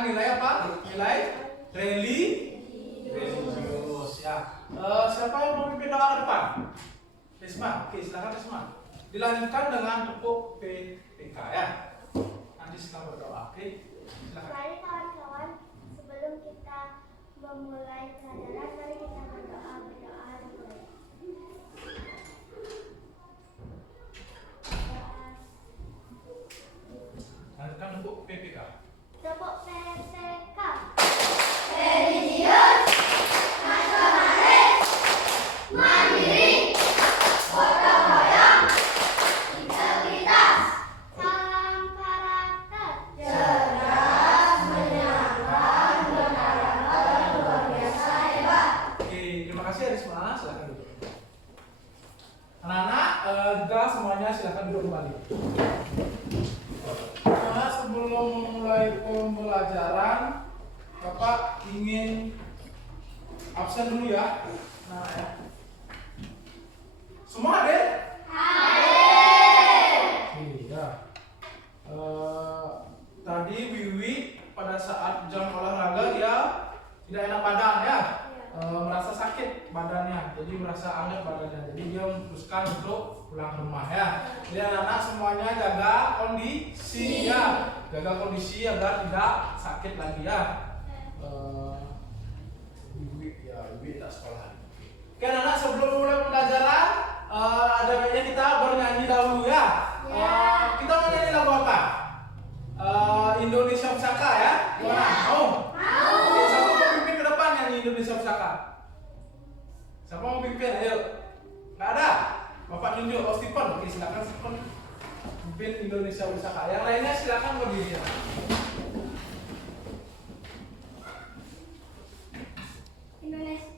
dengan nilai apa? Nilai religius ya. Siapa yang mau pimpin doa ke depan? Risma, oke silakan Risma. Dilanjutkan dengan tepuk PPK ya. Nanti silakan berdoa, oke? Silakan. Mari kawan-kawan, sebelum kita memulai pelajaran, mari kita berdoa dimulai. Lanjutkan tepuk PPK. Tepuk PPK. Religius, nasionalis, mandiri, gotong royong, integritas, Salam karakter. cerdas, menyenangkan, berkarakter, luar biasa hebat. Oke, terima kasih Risma. Silakan duduk. Anak-anak juga semuanya silakan duduk kembali. Nah, sebelum memulai pembelajaran, Bapak ingin absen dulu ya. Nah, ya. Semua hadir? Hadir. Iya. Tadi Wiwi pada saat jam olahraga dia tidak enak badan ya. Merasa sakit badannya, jadi merasa anget badannya. Jadi dia memutuskan untuk pulang ke rumah ya. Jadi anak-anak semuanya jaga kondisi ya, jaga kondisi agar tidak sakit lagi ya. Wiwi tak sekolah. Oke anak-anak, sebelum mulai pembelajaran ada baiknya kita bernyanyi dahulu ya. Kita mau nyanyi lagu apa? Indonesia Pusaka ya. Gimana? Mau? Oke, siapa mau pimpin ke depan nyanyi Indonesia Pusaka? Siapa mau pimpin? Ayo. Nggak ada? Bapak tunjuk. Oh Stephen. Oke silakan Stephen pimpin Indonesia Pusaka. Yang lainnya silakan berdiri.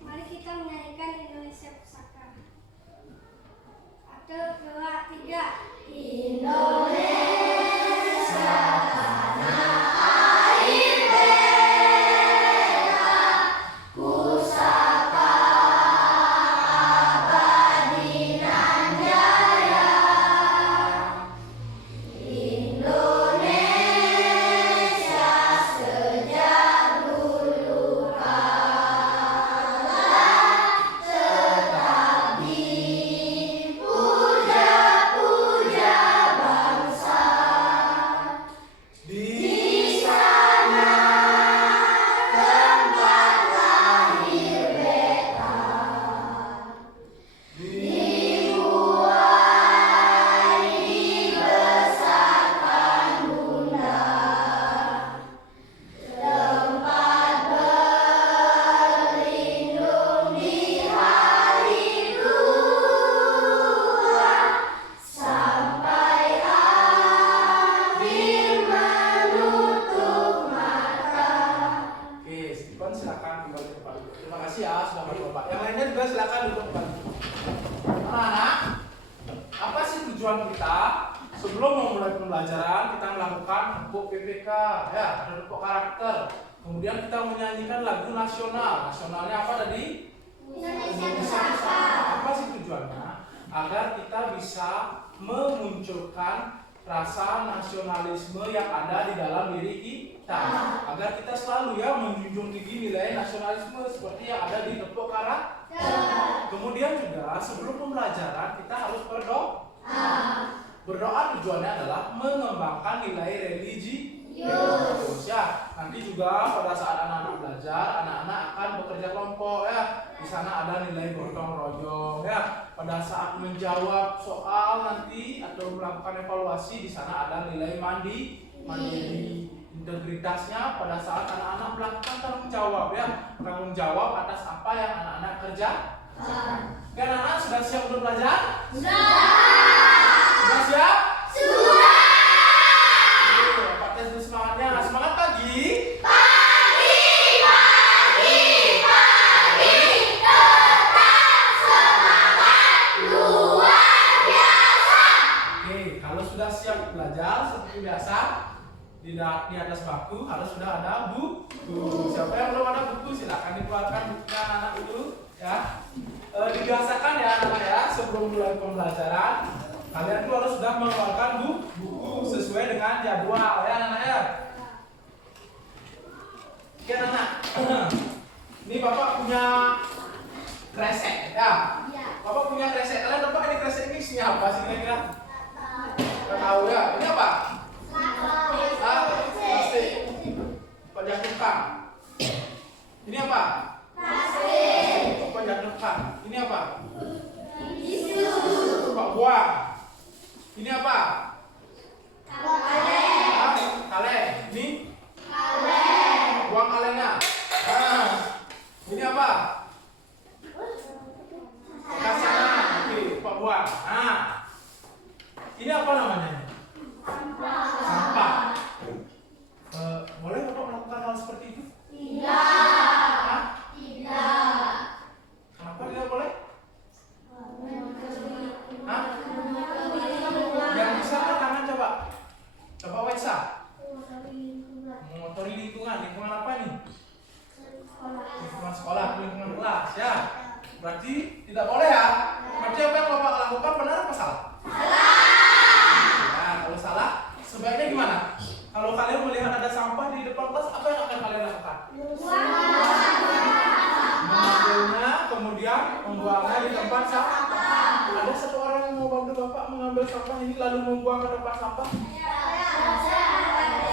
Mari kita menyanyikan Indonesia Pusaka. 1, 2, 3. Indonesia tanah air beta, pusaka abadi nan jaya. Indonesia sejak dulu kala tetap dipuja-puja bangsa. Di sana tempat lahir beta, dibuai dibesarkan bunda, tempat berlindung di hari tua, sampai akhir menutup mata. Oke, Stephen silakan kembali ke depan. Terima kasih ya sudah berdoa. Yang lainnya juga silakan duduk kembali. Anak-anak, apa sih tujuan kita sebelum memulai pembelajaran? Kita melakukan tepuk PPK, ya, ada tepuk karakter. Kemudian kita menyanyikan lagu nasional. Nasionalnya apa tadi? Indonesia Pusaka. Apa sih tujuannya? Agar kita bisa memunculkan rasa nasionalisme yang ada di dalam diri kita. Agar kita selalu ya menjunjung tinggi nilai nasionalisme seperti yang ada di tepuk karakter. Kemudian juga sebelum pembelajaran kita harus berdoa. Berdoa tujuannya adalah mengembangkan nilai religius ya. Nanti juga pada saat anak-anak belajar, anak-anak akan bekerja kelompok ya. Di sana ada nilai gotong royong ya. Pada saat menjawab soal nanti atau melakukan evaluasi, di sana ada nilai mandiri. Integritasnya pada saat anak-anak melakukan tanggung jawab ya. Tanggung jawab atas apa yang anak-anak kerjakan. Oke, anak-anak sudah siap untuk belajar? Sudah siap? Sudah. Oke, Pak tes dulu semangatnya. Semangat pagi. Tetap semangat luar biasa. Oke, kalau sudah siap belajar seperti biasa, di atas baku harus sudah ada buku. Siapa yang belum ada buku silakan dikeluarkan bukunya anak-anak itu ya. Dibiasakan ya anak-anak ya, sebelum mulai pembelajaran kalian tuh harus sudah mengeluarkan buku sesuai dengan jadwal ya anak-anak ya. Oke anak. Ini Bapak punya kresek ya. Bapak punya kresek. Kalian dapat ini kresek ini isinya apa sih kira-kira? Nggak tahu ya. Ini apa? Plastik. Pajak tukang. Ini apa? Pajak tukang. Ini apa? Pak buang. Ini apa? Kaleng. Ini? Buang kalengnya. Ini apa? Kasana. Oke, Pak buang. Ini apa namanya? Sampah. Boleh Bapak melakukan hal seperti itu? Tidak. Kenapa tidak boleh? Yang bisa angkat tangan coba. Coba Waisa. Mengotori lingkungan. Lingkungan apa nih? Lingkungan sekolah, lingkungan kelas ya. Berarti tidak boleh ya. Berarti apa yang Bapak lakukan benar apa salah? Nah, kalau salah, sebaiknya gimana? Kalau kalian melihat ada sampah di depan kelas, apa yang akan kalian lakukan? Mengambilnya, kemudian membuangnya di tempat sampah. Ada satu orang yang mau bantu Bapak mengambil sampah ini lalu membuang ke tempat sampah?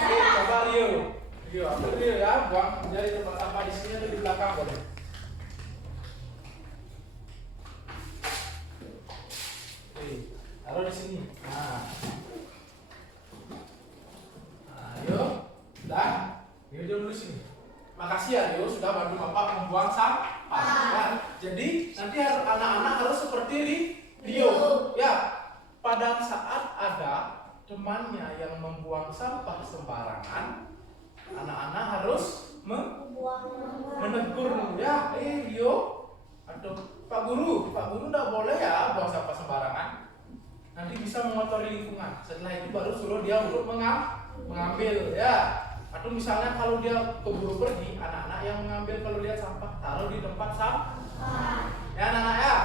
Oke, coba Rio. Ambil Rio ya, buang dari tempat sampah di sini atau di belakang boleh. Oke, taruh di sini. Rio, dan Rio dulu sini. Makasih ya Rio sudah bantu Bapak membuang sampah. Ya. Jadi nanti anak-anak harus seperti Rio. Ya, pada saat ada temannya yang membuang sampah sembarangan, anak-anak harus menegur ya, Rio atau Pak Guru tidak boleh ya buang sampah sembarangan. Nanti bisa mengotori lingkungan. Setelah itu baru suruh dia untuk mengambil ya. Atau misalnya kalau dia keburu pergi, anak-anak yang mengambil kalau lihat sampah taruh di tempat sampah. Ya anak-anak ya.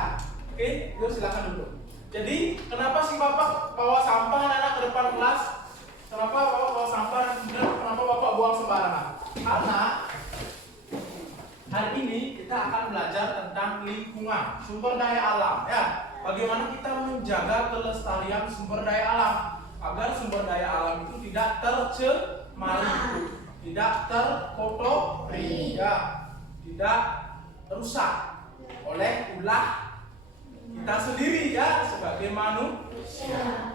Oke, yuk silakan dulu. Jadi kenapa sih Bapak bawa sampah anak-anak ke depan kelas? Kenapa Bapak bawa sampah dan kemudian kenapa Bapak buang sembarangan? Karena hari ini kita akan belajar tentang lingkungan, sumber daya alam ya. Bagaimana kita menjaga kelestarian sumber daya alam agar sumber daya alam itu tidak tercemari, tidak terkotori, ya, tidak rusak oleh ulah kita sendiri ya sebagai manusia.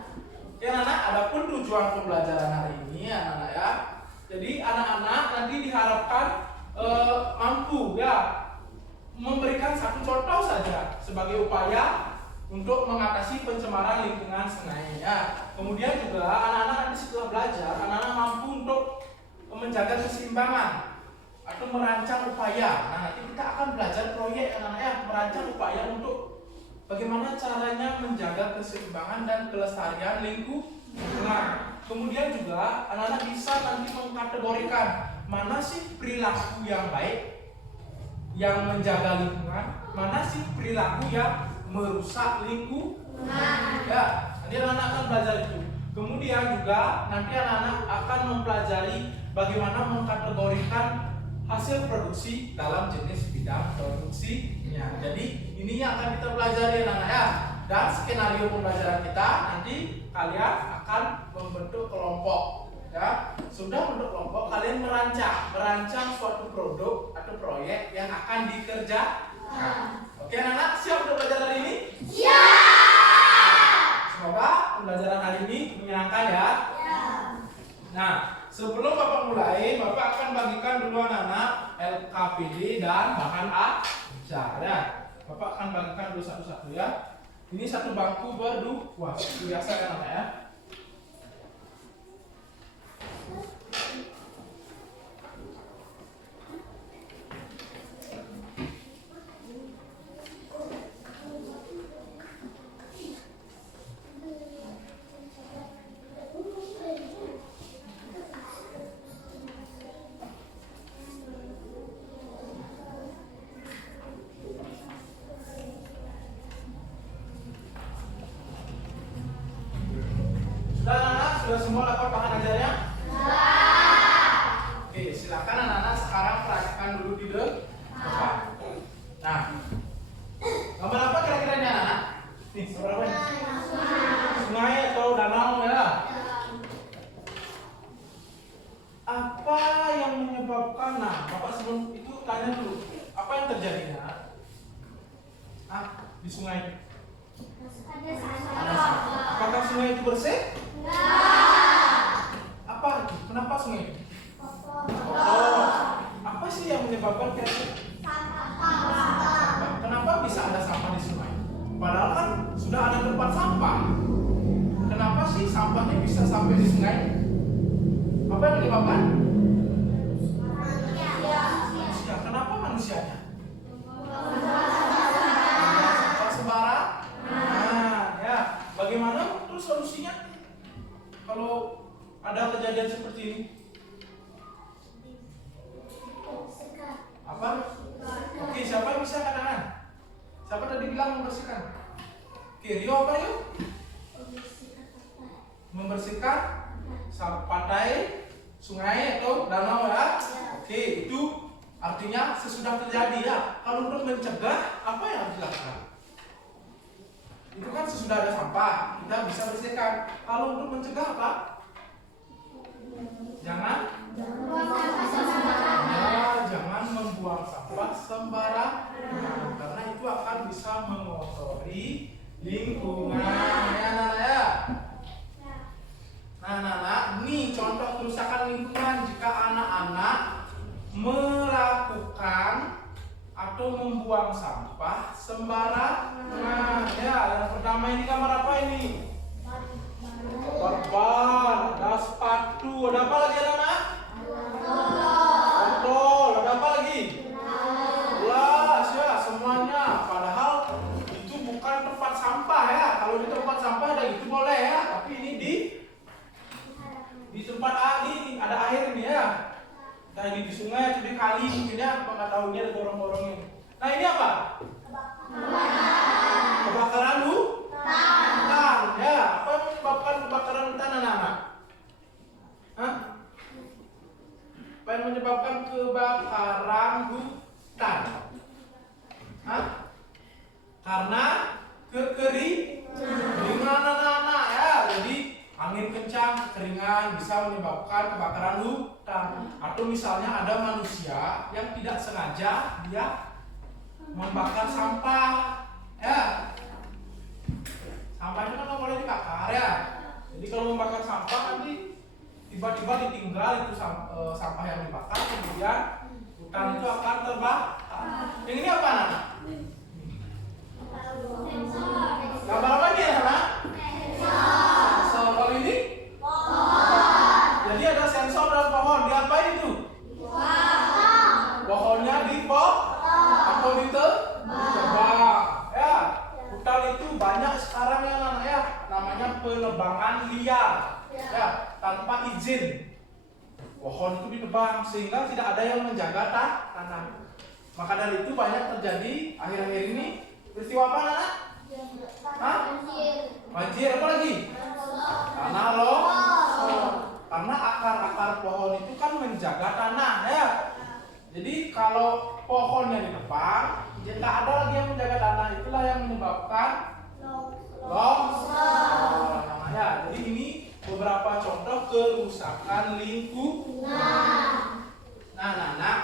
Oke anak-anak, adapun tujuan pembelajaran hari ini anak-anak ya. Jadi anak-anak nanti diharapkan mampu ya memberikan satu contoh saja sebagai upaya untuk mengatasi pencemaran lingkungan sungai ya. Kemudian juga anak-anak nanti setelah belajar, anak-anak mampu untuk menjaga keseimbangan atau merancang upaya. Nah, nanti kita akan belajar proyek anak-anak ya, merancang upaya untuk bagaimana caranya menjaga keseimbangan dan kelestarian lingkungan. Kemudian juga anak-anak bisa nanti mengkategorikan mana sih perilaku yang baik yang menjaga lingkungan, mana sih perilaku yang merusak lingkungan. Ya, nanti anak-anak akan belajar itu. Kemudian juga nanti anak-anak akan mempelajari bagaimana mengkategorikan hasil produksi dalam jenis bidang produksinya. Jadi ini yang akan kita pelajari anak-anak ya. Dan skenario pembelajaran kita nanti kalian akan membentuk kelompok. Ya, sudah bentuk kelompok, kalian merancang suatu produk atau proyek yang akan dikerjakan. Oke anak-anak, siap untuk belajar hari ini? Siap. Semoga pembelajaran hari ini menyenangkan ya. Nah, sebelum Bapak mulai, Bapak akan bagikan dulu anak-anak LKPD dan bahan ajar ya. Bapak akan bagikan dulu satu-satu ya. Ini satu bangku berdua, biasa kan anak ya. Sudah semua dapat bahan ajarnya? Oke, silakan anak-anak sekarang akan duduk di depan. Nah, gambar apa kira-kira ini anak-anak? Nih, gambar apa ini? Sungai atau danau ya? Apa yang menyebabkan? Nah, Bapak sebelum itu tanya dulu, apa yang terjadi ya? Di sungai Ada ada sampah. Apakah sungai itu bersih? Apa? Kenapa sungai itu? Oh, apa sih yang menyebabkan kira-kira? Kenapa bisa ada sampah di sungai? Padahal kan sudah ada tempat sampah. Kenapa sih sampahnya bisa sampai di sungai? Apa yang menyebabkan? Manusia. Kenapa manusianya? Sampah sembarang. Nah, ya. Bagaimana terus solusinya? Kalau ada kejadian seperti ini? Apa? Oke, siapa yang bisa katakan? Siapa tadi bilang membersihkan? Oke, Rio apa Rio? Membersihkan pantai, sungai atau danau ya? Oke, itu artinya sesudah terjadi ya. Kalau untuk mencegah, apa yang harus dilakukan? Itu kan sesudah ada sampah, kita bisa bersihkan. Kalau untuk mencegah apa? Jangan membuang sampah sembarangan, karena itu akan bisa mengotori lingkungan ya Nana ya. Nah Nana, ini contoh kerusakan lingkungan jika anak-anak melakukan atau membuang sampah sembarangan ya. Yang pertama ini gambar apa ini? Ban, ada sepatu, ada apa lagi anak-anak? Botol, ada apa lagi? Gelas ya, semuanya. Padahal itu bukan tempat sampah ya. Kalau di tempat sampah ada gitu boleh ya. Tapi ini di tempat ada air ini ya. Nah ini di sungai atau di kali mungkin ya. Apa nggak tahunya ada gorong-gorongnya. Nah ini apa? Kebakaran hutan ya. Apa yang menyebabkan kebakaran hutan anak-anak? Hah? Apa yang menyebabkan kebakaran hutan? Hah? Karena kekeringan anak-anak ya. Jadi angin kencang, kekeringan bisa menyebabkan kebakaran hutan. Atau misalnya ada manusia yang tidak sengaja dia membakar sampah ya. Sampah itu kan nggak boleh dibakar ya. Jadi kalau membakar sampah nanti tiba-tiba ditinggal itu sampah yang dibakar, kemudian hutan itu akan terbakar. Yang ini apa anak? Gambar apa ini anak? Sensor. Kalau ini? Jadi ada sensor dan pohon. Diapain itu? Pohonnya atau ditebang. Ya, hutan itu banyak sekarang ya anak ya. Namanya penebangan liar. Ya, tanpa izin. Pohon itu ditebang sehingga tidak ada yang menjaga tanah. Maka dari itu banyak terjadi akhir-akhir ini peristiwa apa anak? Hah? Banjir apa lagi? Tanah longsor. Karena akar-akar pohon itu kan menjaga tanah ya. Jadi kalau pohonnya ditebang, jadi nggak ada lagi yang menjaga tanah. Itulah yang menyebabkan longsor namanya. Jadi ini beberapa contoh kerusakan lingkungan. Nah,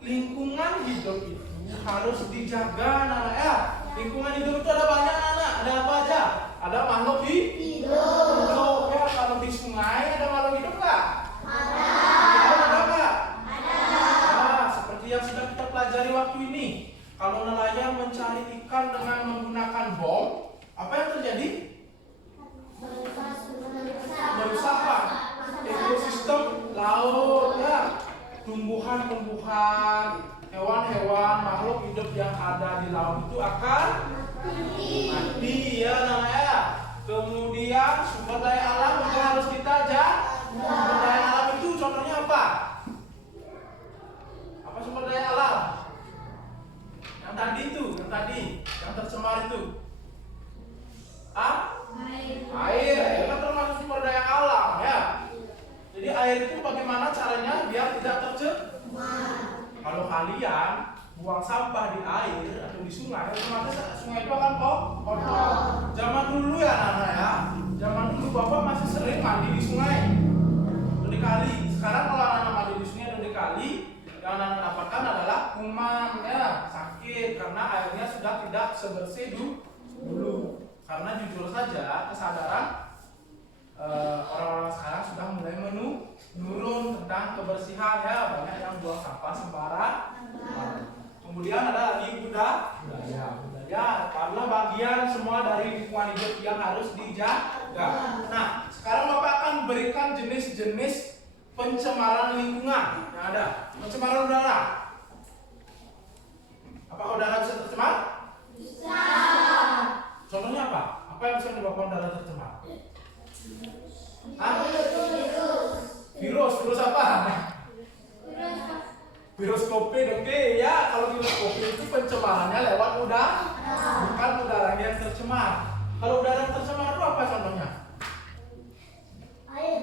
lingkungan hidup itu harus dijaga anak ya. Lingkungan hidup itu ada banyak anak. Ada apa aja? Ada makhluk hidup ya. Kalau di sungai ada makhluk hidup nggak? Ada nggak? Nah, seperti yang sudah kita pelajari waktu ini. Kalau nelayan mencari ikan dengan menggunakan bom, apa yang terjadi? Merusak apa? Ekosistem laut ya. Tumbuhan-tumbuhan, hewan-hewan, makhluk hidup yang ada di laut itu akan mati ya namanya. Kemudian sumber daya alam juga harus kita jaga. Sumber daya alam itu contohnya apa? Apa sumber daya alam? Yang tadi, yang tercemar itu. Air kan termasuk sumber daya alam ya. Jadi air itu bagaimana caranya biar tidak kalian buang sampah di air atau di sungai, otomatis sungai itu akan kotor. Zaman dulu ya anak-anak ya, zaman dulu bapak masih sering mandi di sungai atau di kali. Sekarang kalau anak-anak mandi di sungai atau di kali, yang anak-anak dapatkan adalah kuman ya, sakit karena airnya sudah tidak sebersih dulu. Karena jujur saja kesadaran orang-orang sekarang sudah mulai menurun tentang kebersihan ya, banyak yang buang sampah sembarangan. Kemudian ada lagi budaya adalah bagian semua dari lingkungan hidup yang harus dijaga. Nah, sekarang Bapak akan berikan jenis-jenis pencemaran lingkungan yang ada. Pencemaran udara. Apakah udara bisa tercemar? Bisa. Contohnya apa? Apa yang bisa menyebabkan udara tercemar? Virus apa? Virus COVID, oke ya. Kalau virus COVID itu pencemarannya lewat udara, bukan udara yang tercemar. Kalau udara yang tercemar itu apa contohnya? Air.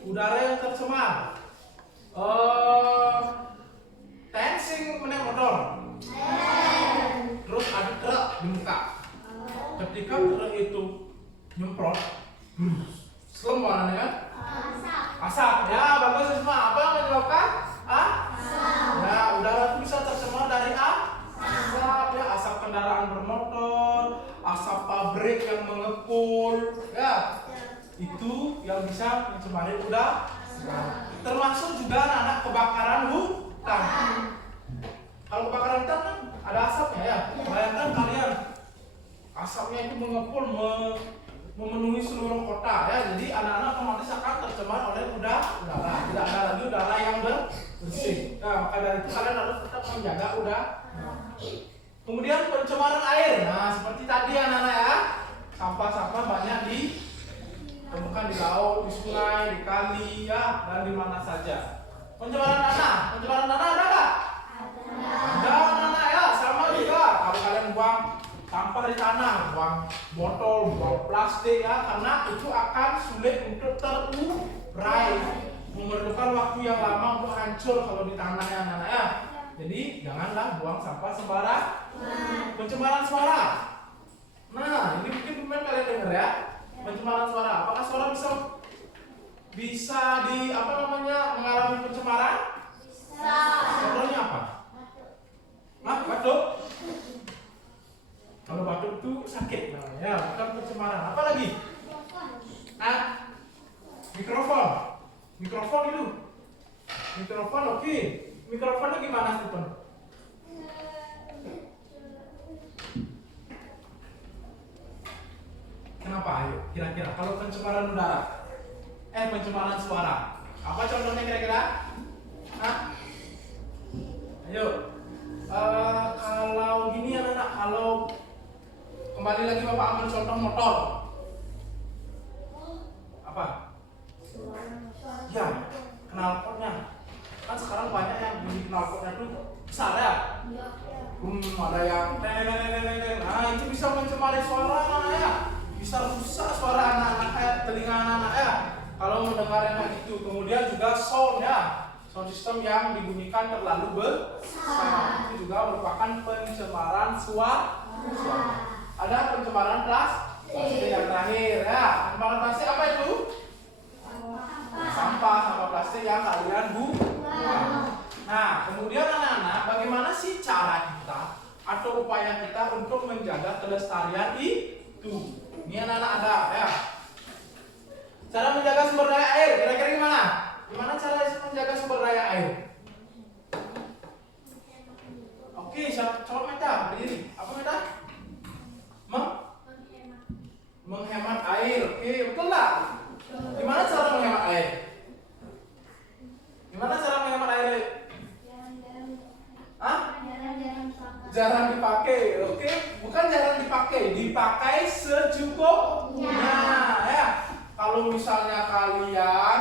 Udara yang tercemar. Tensing menaik motor. Terus ada truk di muka. Ketika truk itu nyemprot, selem warnanya kan? Asap. Ya, bagus semua. Apa yang menyebabkan? Asap. Ya, udara itu bisa tercemar dari asap. Ya, asap kendaraan bermotor, asap pabrik yang mengepul. Ya, itu yang bisa mencemari udara. Termasuk juga anak-anak kebakaran hutan. Kalau kebakaran hutan kan ada asapnya ya. Bayangkan kalian, asapnya itu mengepul, memenuhi seluruh kota ya. Jadi anak-anak otomatis akan tercemar oleh udara. Tidak ada lagi udara yang bersih. Nah, maka dari itu kalian harus tetap menjaga udara. Kemudian pencemaran air. Nah, seperti tadi anak-anak ya, sampah-sampah banyak ditemukan di laut, di sungai, di kali ya, dan di mana saja. Pencemaran tanah ada nggak? Ada anak-anak ya, sama juga. Kalau kalian buang sampah di tanah, buang botol, buang plastik ya, karena itu akan sulit untuk terurai, memerlukan waktu yang lama untuk hancur kalau di tanah ya anak-anak ya. Jadi janganlah buang sampah sembarangan. Pencemaran suara. Nah, ini mungkin pemain kalian dengar ya. Pencemaran suara. Apakah suara bisa mengalami pencemaran? Bisa. Contohnya apa? Batuk. Kalau batuk itu sakit namanya, ya, bukan pencemaran. Apa lagi? Mikrofon itu. Mikrofon oke. Mikrofonnya gimana, Stephen? Kenapa? Ayo, kira-kira kalau pencemaran udara, pencemaran suara, apa contohnya kira-kira? Ayo, kalau gini anak-anak, kalau kembali lagi Bapak ambil contoh motor, apa? Ya, knalpotnya. Kan sekarang banyak yang bunyi knalpotnya tuh besar ya. Ada yang nah itu bisa mencemari suara anak-anak ya. Bisa rusak suara anak-anak telinga anak-anak ya kalau mendengar yang kayak gitu. Kemudian juga sound ya, sound system yang dibunyikan terlalu besar itu juga merupakan pencemaran suara. Ada pencemaran plastik yang terakhir ya. Pencemaran plastik apa itu? Sampah plastik yang kalian buang. Nah, kemudian anak-anak, bagaimana sih cara kita atau upaya kita untuk menjaga kelestarian itu? Ini anak-anak ada ya. Cara menjaga sumber daya air, kira-kira gimana? Gimana cara menjaga sumber daya air? Oke, coba Meta berdiri. Apa Meta? Menghemat air. Oke, betul lah. Gimana cara menghemat air? Gimana cara menghemat air? Jarang dipakai. Oke, bukan jarang dipakai secukupnya ya. Kalau misalnya kalian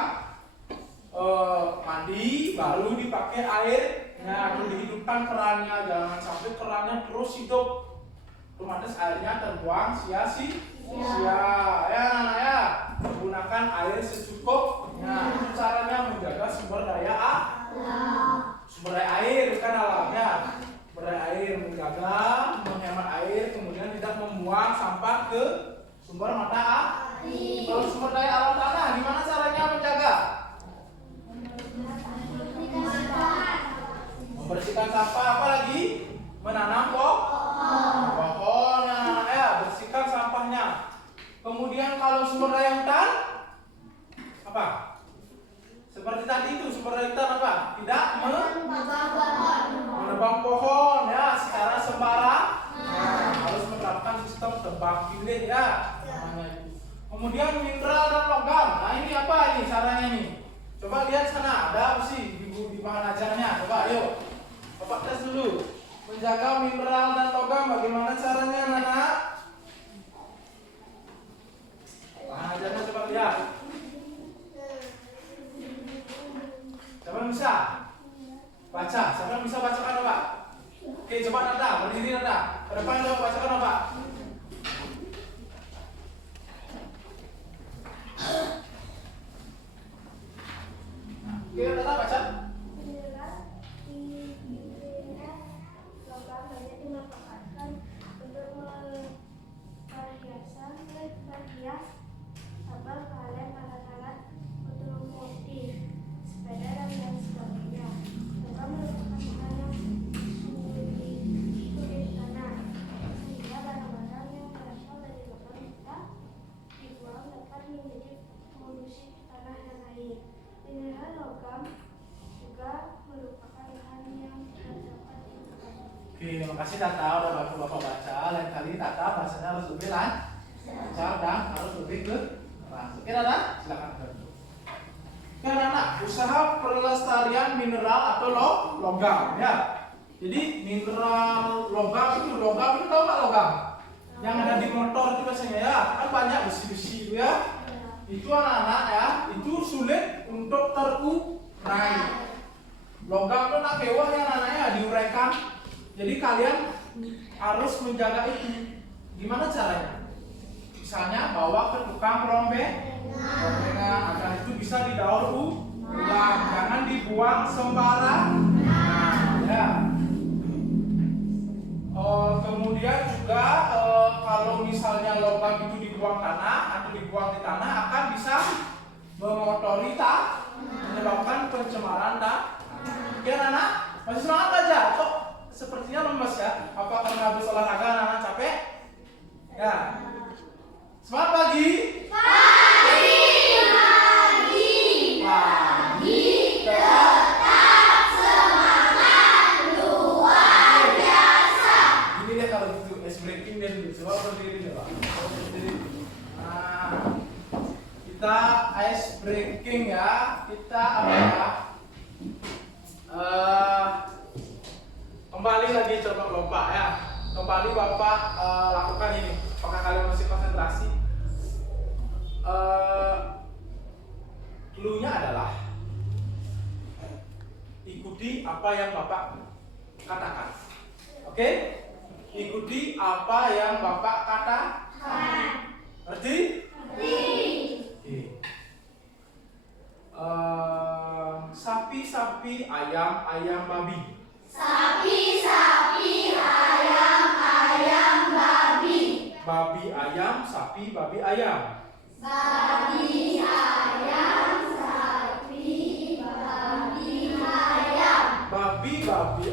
mandi baru dipakai air, atau dihidupkan kerannya, jangan sampai kerannya terus hidup, otomatis airnya terbuang sia-sia ya anak ya. Gunakan air secukupnya. Itu caranya menjaga sumber daya air. pemerintahan apa? Tidak Menebang menebang pohon ya secara sembarangan. Harus menerapkan sistem tebang pilih ya. Namanya itu. Kemudian mineral dan logam. Nah ini apa ini caranya ini? Coba lihat sana, ada apa sih di bahan ajarnya? Coba ayo, Bapak tes dulu. Menjaga mineral dan logam bagaimana caranya, anak? Bahan ajarnya coba lihat. Siapa yang bisa? Baca. Siapa yang bisa bacakan Bapak? Oke, coba Nanda, berdiri Nanda. Ke depan coba bacakan Bapak. Oke, Nanda baca. Logam banyak dimanfaatkan untuk menghias tabel, kaleng, alat-alat otomotif, sepeda dan lain sebagainya. Logam merupakan bahan yang sulit tanah, sehingga barang-barang yang berasal dari logam kita dibuang dapat menjadi polusi tanah dan air. Mineral logam juga merupakan bahan yang terdapat di logam. Oke, terima kasih Tata udah bantu Bapak baca. Lain kali Tata bahasanya harus lebih lancar dan harus lebih keras. Oke Tata, silakan. Oke anak-anak, usaha pelestarian mineral atau logam ya. Jadi mineral logam itu tahu nggak logam? Yang ada di motor itu biasanya ya, kan banyak besi-besi itu ya. Itu anak-anak ya, itu sulit untuk terurai. Logam itu nak kewah yang anaknya diuraikan. Jadi kalian harus menjaga itu. Gimana caranya? Misalnya bawa ke tukang rombengan agar itu bisa didaur ulang, jangan dibuang sembarangan. Ya. Kemudian juga kalau misalnya logam itu dibuang tanah atau dibuang di tanah akan bisa mengotori menyebabkan pencemaran tanah. Oke anak, masih semangat aja. Kok sepertinya lemes ya? Apa karena habis olahraga anak capek? Ya. Semangat pagi. Pagi. Tetap semangat luar biasa. Gini deh kalau gitu, ice breaking deh dulu. Coba berdiri coba. Berdiri. Nah, kita ice breaking ya. Kita apa ya? Kembali lagi coba lompat ya. Kembali Bapak lakukan ini. Apakah kalian masih konsentrasi? Clue-nya adalah ikuti apa yang Bapak katakan. Oke? Ikuti apa yang Bapak katakan. Ngerti? Oke. Sapi-sapi, ayam-ayam, babi. Sapi-sapi, ayam-ayam, babi. Babi ayam, sapi, babi ayam. Babi ayam, sapi, babi ayam. Babi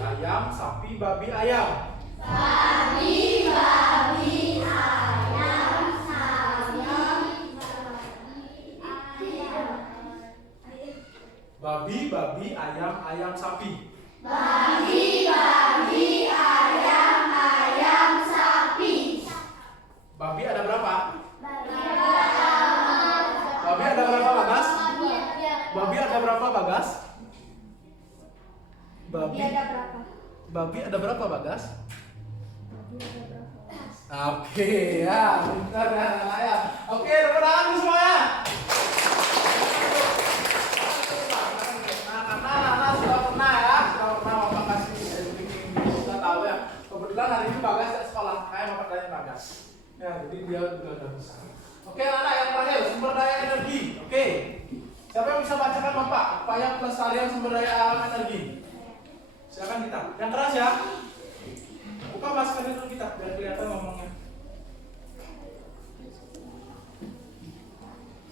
ayam, sapi, babi ayam. Babi ayam, sapi, Babi ayam, sapi. Babi ayam, sapi. Babi ada berapa? Babi ada berapa, Bagas? Babi ada berapa, Bagas? Babi ada berapa, Bagas? Oke ya, pintar ya. Oke, tepuk tangan dulu semuanya. Nah, karena Nana sudah pernah Bapak kasih briefing, sudah tahu ya. Kebetulan hari ini Bagas ya sekolah, kayak Bapak tanya Bagas. Ya, jadi dia juga udah bisa. Oke, Nana yang terakhir sumber daya energi. Oke, siapa yang bisa bacakan Bapak upaya pelestarian sumber daya alam energi? Silakan kita. Yang keras ya. Buka masker dulu kita biar kelihatan ngomongnya.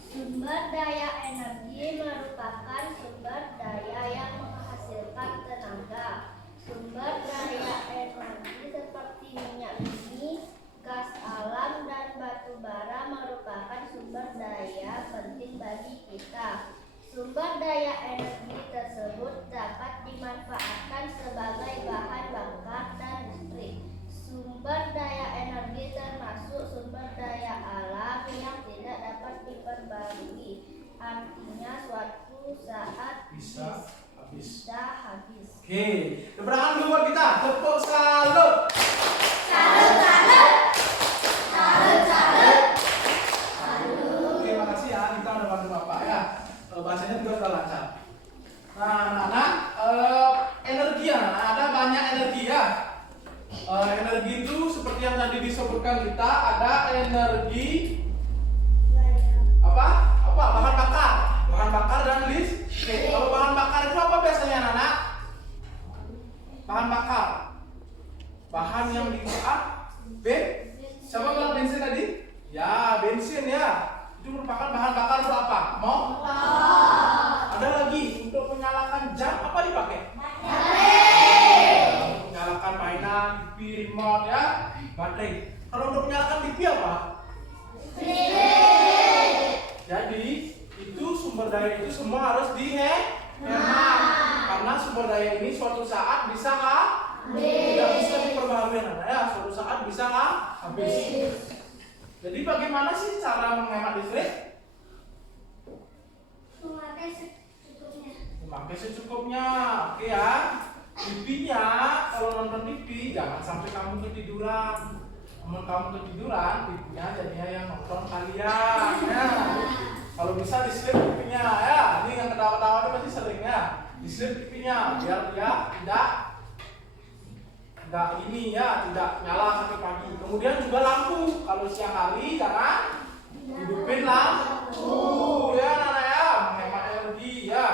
Sumber daya energi merupakan sumber daya yang menghasilkan tenaga. Sumber daya energi seperti minyak bumi, gas alam, dan batu bara merupakan sumber daya penting bagi kita. Sumber daya energi tersebut saat bisa habis. bisa habis. Oke, tepuk tangan dulu buat kita. Tepuk salut. Salut, salut. Salut, salut. Oke, makasih ya. Kita udah bantu Bapak ya. Bahasanya juga sudah lancar. Nah, anak-anak, energi ya. Ada banyak energi ya. Energi itu seperti yang tadi disebutkan kita, ada energi apa? Bahan bakar. Bahan bakar dan listrik. Kalau bahan bakar itu apa biasanya, anak-anak? Bahan bakar. Bahan yang dibakar siapa bilang bensin tadi? Ya, bensin ya. Itu merupakan bahan bakar untuk apa? Ada lagi untuk menyalakan jam apa dipakai? Untuk menyalakan mainan, TV, remote ya, baterai. Kalau untuk menyalakan TV apa? Jadi itu sumber daya itu semua harus dihemat. Karena sumber daya ini suatu saat bisa tidak bisa diperbaharui ya, suatu saat bisa habis. Jadi bagaimana sih cara menghemat listrik? Memakai secukupnya. Oke ya. TV-nya kalau nonton TV jangan sampai kamu ketiduran. Namun kamu ketiduran, TV-nya jadinya yang nonton kalian. Ya. Kalau bisa diselip TV-nya ya. Ini yang ketawa-ketawa ini pasti sering ya. Diselip TV-nya biar dia tidak ini ya, tidak nyala sampai pagi. Kemudian juga lampu. Kalau siang hari jangan hidupin lampu ya, anak ya, menghemat energi ya.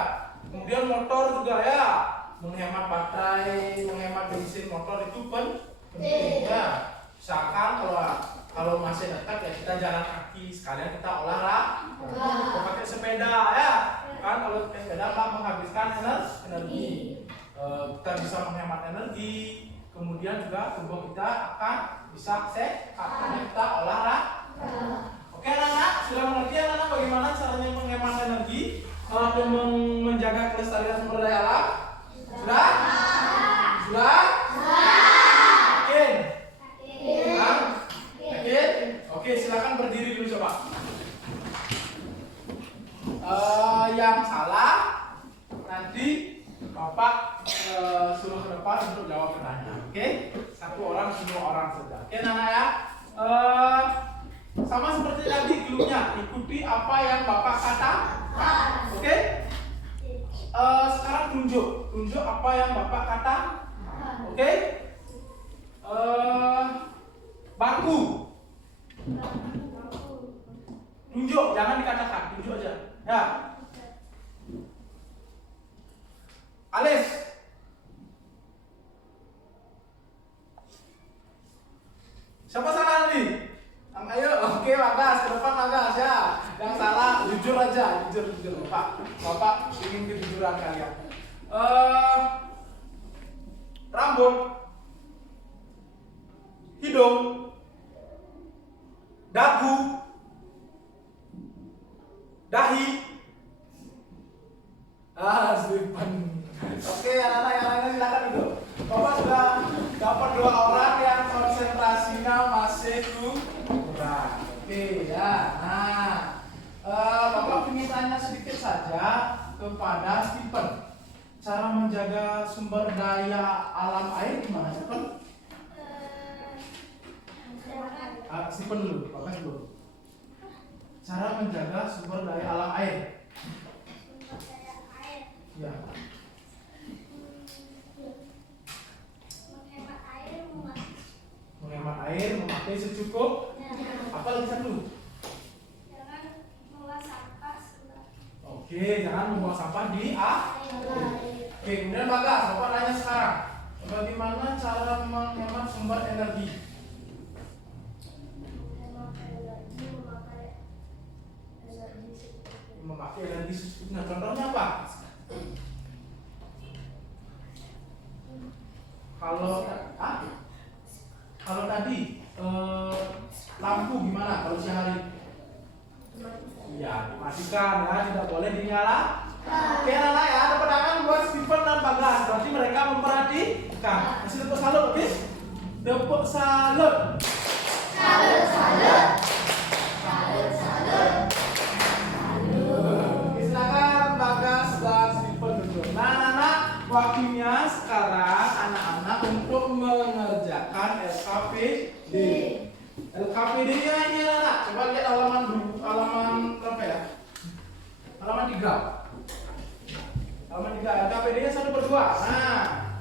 Kemudian motor juga ya, menghemat baterai, menghemat bensin motor itu penting ya. Misalkan kalau masih dekat ya kita jalan kaki, sekalian kita olahraga. Pakai sepeda ya, kan kalau pakai sepeda menghabiskan energi. Kita bisa menghemat energi. Kemudian juga tubuh kita akan bisa sehat karena kita olahraga. Oke anak-anak, sudah mengerti anak-anak bagaimana caranya menghemat energi dan menjaga kelestarian sumber daya alam? Sudah? Sudah? Yakin? Yakin? Oke, silakan berdiri dulu coba. Yang salah nanti Bapak suruh ke depan untuk jawab pertanyaan. Oke? Satu orang, semua orang saja. Oke anak-anak ya? Sama seperti tadi clue-nya, ikuti apa yang Bapak katakan. Oke? Sekarang tunjuk apa yang Bapak katakan. Oke? Bangku. Tunjuk, jangan dikatakan, tunjuk aja. Ya. Alis. Siapa salah nih? Ayo, oke Bagas, ke depan Bagas ya. Yang salah jujur aja, jujur Bapak ingin kejujuran kalian. Rambut, hidung, dagu, dahi. Simpan. Oke, anak-anak yang lainnya silakan duduk. Bapak sudah dapat 2 orang yang konsentrasinya masih kurang. Oke ya. Nah, Bapak ingin tanya sedikit saja kepada Stephen. Cara menjaga sumber daya alam air gimana, Stephen? Stephen dulu, Bapak dulu. Cara menjaga sumber daya alam air. Ya. Menghemat air, memakai secukup. Apa lagi satu? Jangan membuang sampah. Oke, jangan membuang sampah di Oke, kemudian Bagas, Bapak tanya sekarang, bagaimana cara menghemat sumber energi? Memakai energi secukupnya. Contohnya apa? Kalau tadi lampu gimana kalau siang hari? Iya, dimatikan ya, tidak boleh dinyala. Oke anak-anak ya, tepuk tangan buat Stephen dan Bagas. Berarti mereka memperhatikan. Kasih tepuk salut, oke? Tepuk salut. Salut, salut. Silakan Bagas LKPD. LKPD-nya ini anak, coba lihat halaman berapa ya? Halaman 3. Halaman 3, LKPD-nya 1/2. Nah,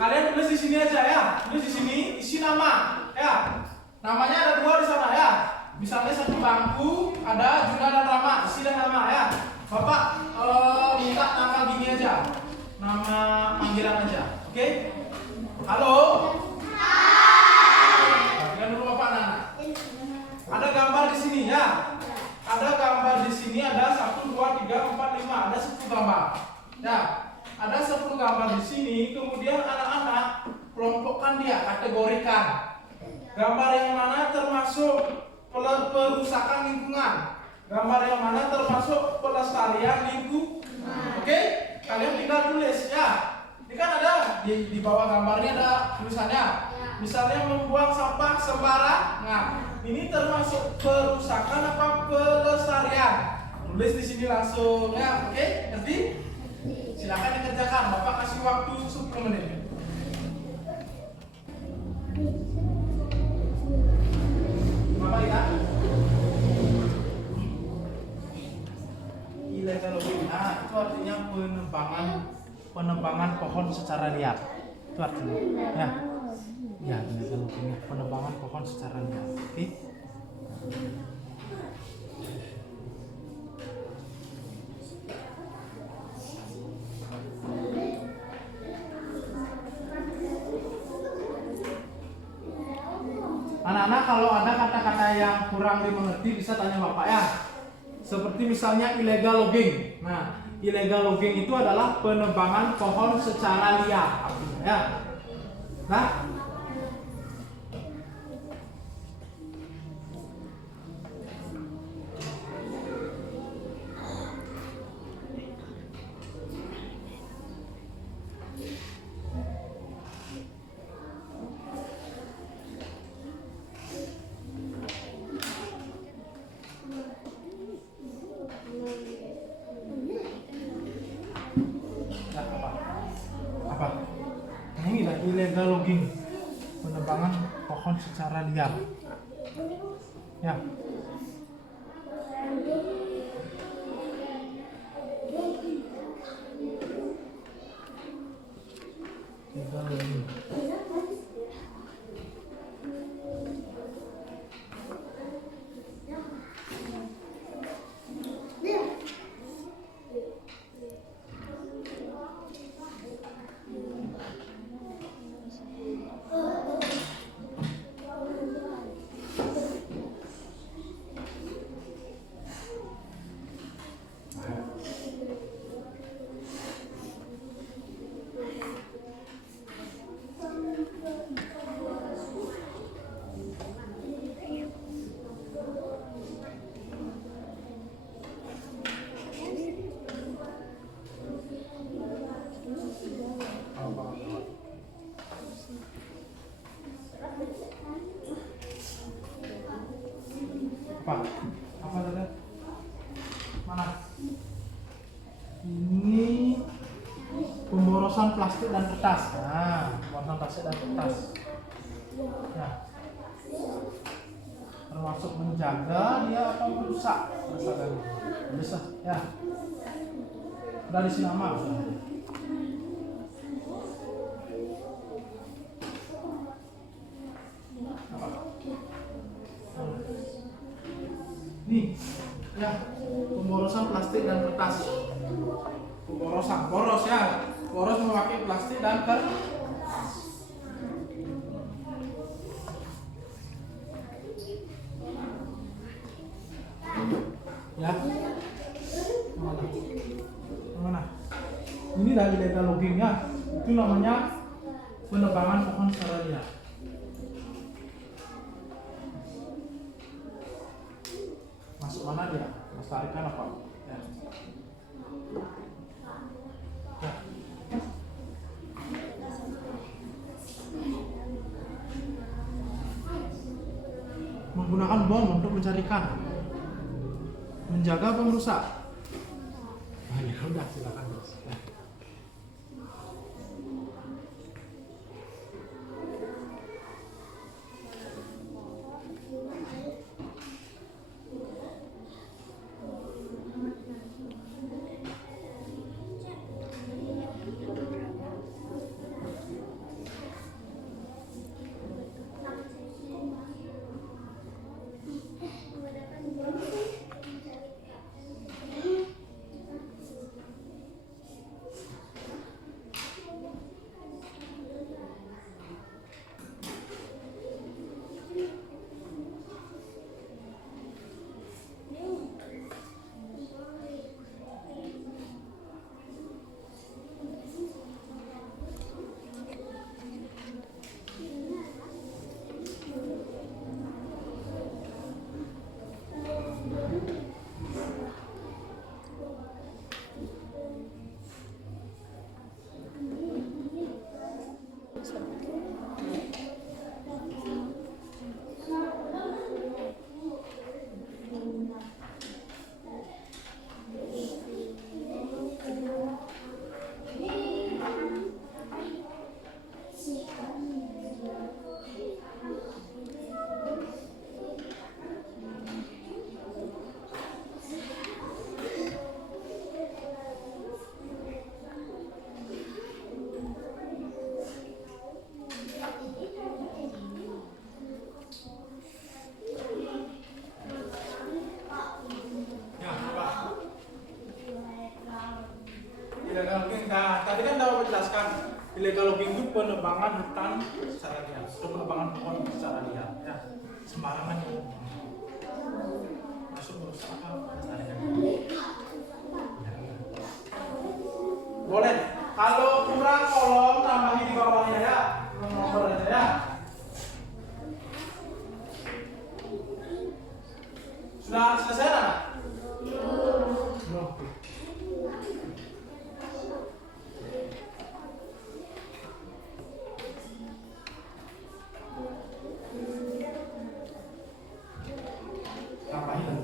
kalian tulis di sini aja ya. Tulis di sini, isi nama ya. Namanya ada 2 di sana ya. Misalnya satu bangku ada Juna dan Rama, isi dan nama ya. Bapak minta nama gini aja, nama panggilan aja, oke? Halo. Perhatikan dulu Bapak Nana. Ada gambar di sini ya. Ada gambar di sini ada 1, 2, 3, 4, 5. Ada 10 gambar. Ya. Ada 10 gambar di sini. Kemudian anak-anak kelompokkan dia, kategorikan. Gambar yang mana termasuk perusakan lingkungan. Gambar yang mana termasuk pelestarian lingkungan. Oke? Kalian tinggal tulis ya. Ini kan ada di bawah gambarnya ada tulisannya. Misalnya membuang sampah sembarangan. Ini termasuk perusakan apa pelestarian? Tulis di sini langsung ya. Oke? Ngerti? Silakan dikerjakan. Bapak kasih waktu 10 menit. Bapak lihat. Illegal logging. Nah, itu artinya penebangan pohon secara liar. Itu artinya. Ya. Ya, illegal logging. Penebangan pohon secara liar. Oke? Anak-anak kalau ada kata-kata yang kurang dimengerti bisa tanya Bapak ya. Seperti misalnya illegal logging. Nah, illegal logging itu adalah penebangan pohon secara liar artinya ya. Nah, apa? Nah, ini lah illegal logging, penebangan pohon secara liar. Ya. Illegal logging. Apa tadi? Mana? Ini pemborosan plastik dan kertas. Nah, pemborosan plastik dan kertas. Ya. Termasuk menjaga dia atau merusak. Bisa, ya. Udah di sini nama. Nih, ya, pemborosan plastik dan kertas. Pemborosan, boros ya, boros memakai plastik dan kertas. Ya, mana? Ini dari data loggingnya, itu namanya penebangan pohon secara liar. Masuk mana dia? Melestarikan apa? Ya. Ya. Menggunakan bom untuk mencarikan, menjaga pemerusak. Nah, ya udah silakan terus. Ya. Illegal logging itu penebangan hutan secara liar, atau penebangan pohon secara liar, ya. Sembarangan ya. Masuk merusak kelestarian. Boleh. Kalau kurang kolom tambahin di bawahnya ya. Nomor aja ya. Sudah selesai kan? Belum. Tambahin.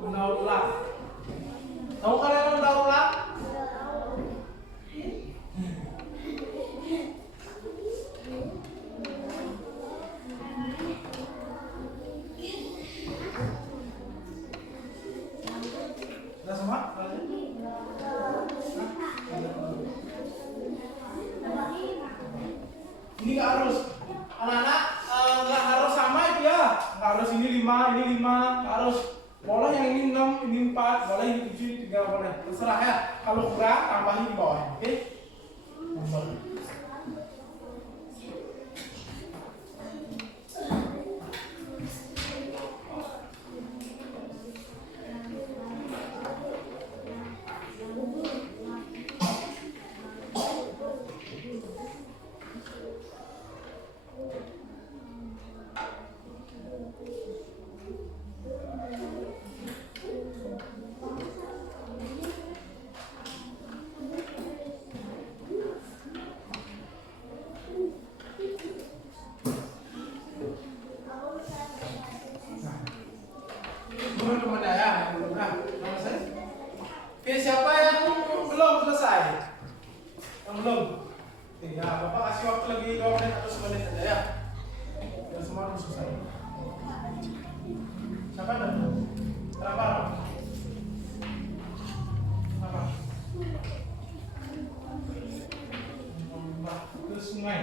Mendaur ulang. Tahu kalian mendaur ulang? Sudah semua? Ini nggak harus, anak-anak nggak harus sama itu ya, nggak harus ini 5, nggak harus. Boleh yang ini 6, ini 4, boleh ini 7, 3, boleh. Terserah ya. Kalau kurang, tambahin di bawah. Oke? Nomor. Belum ada ya, belum nah. Selesai. Oke, siapa yang belum selesai? Yang belum? Ya, Bapak kasih waktu lagi 2 menit atau 1 menit aja ya. Dan semua harus selesai. Siapa ada? Berapa? Apa? Ke sungai.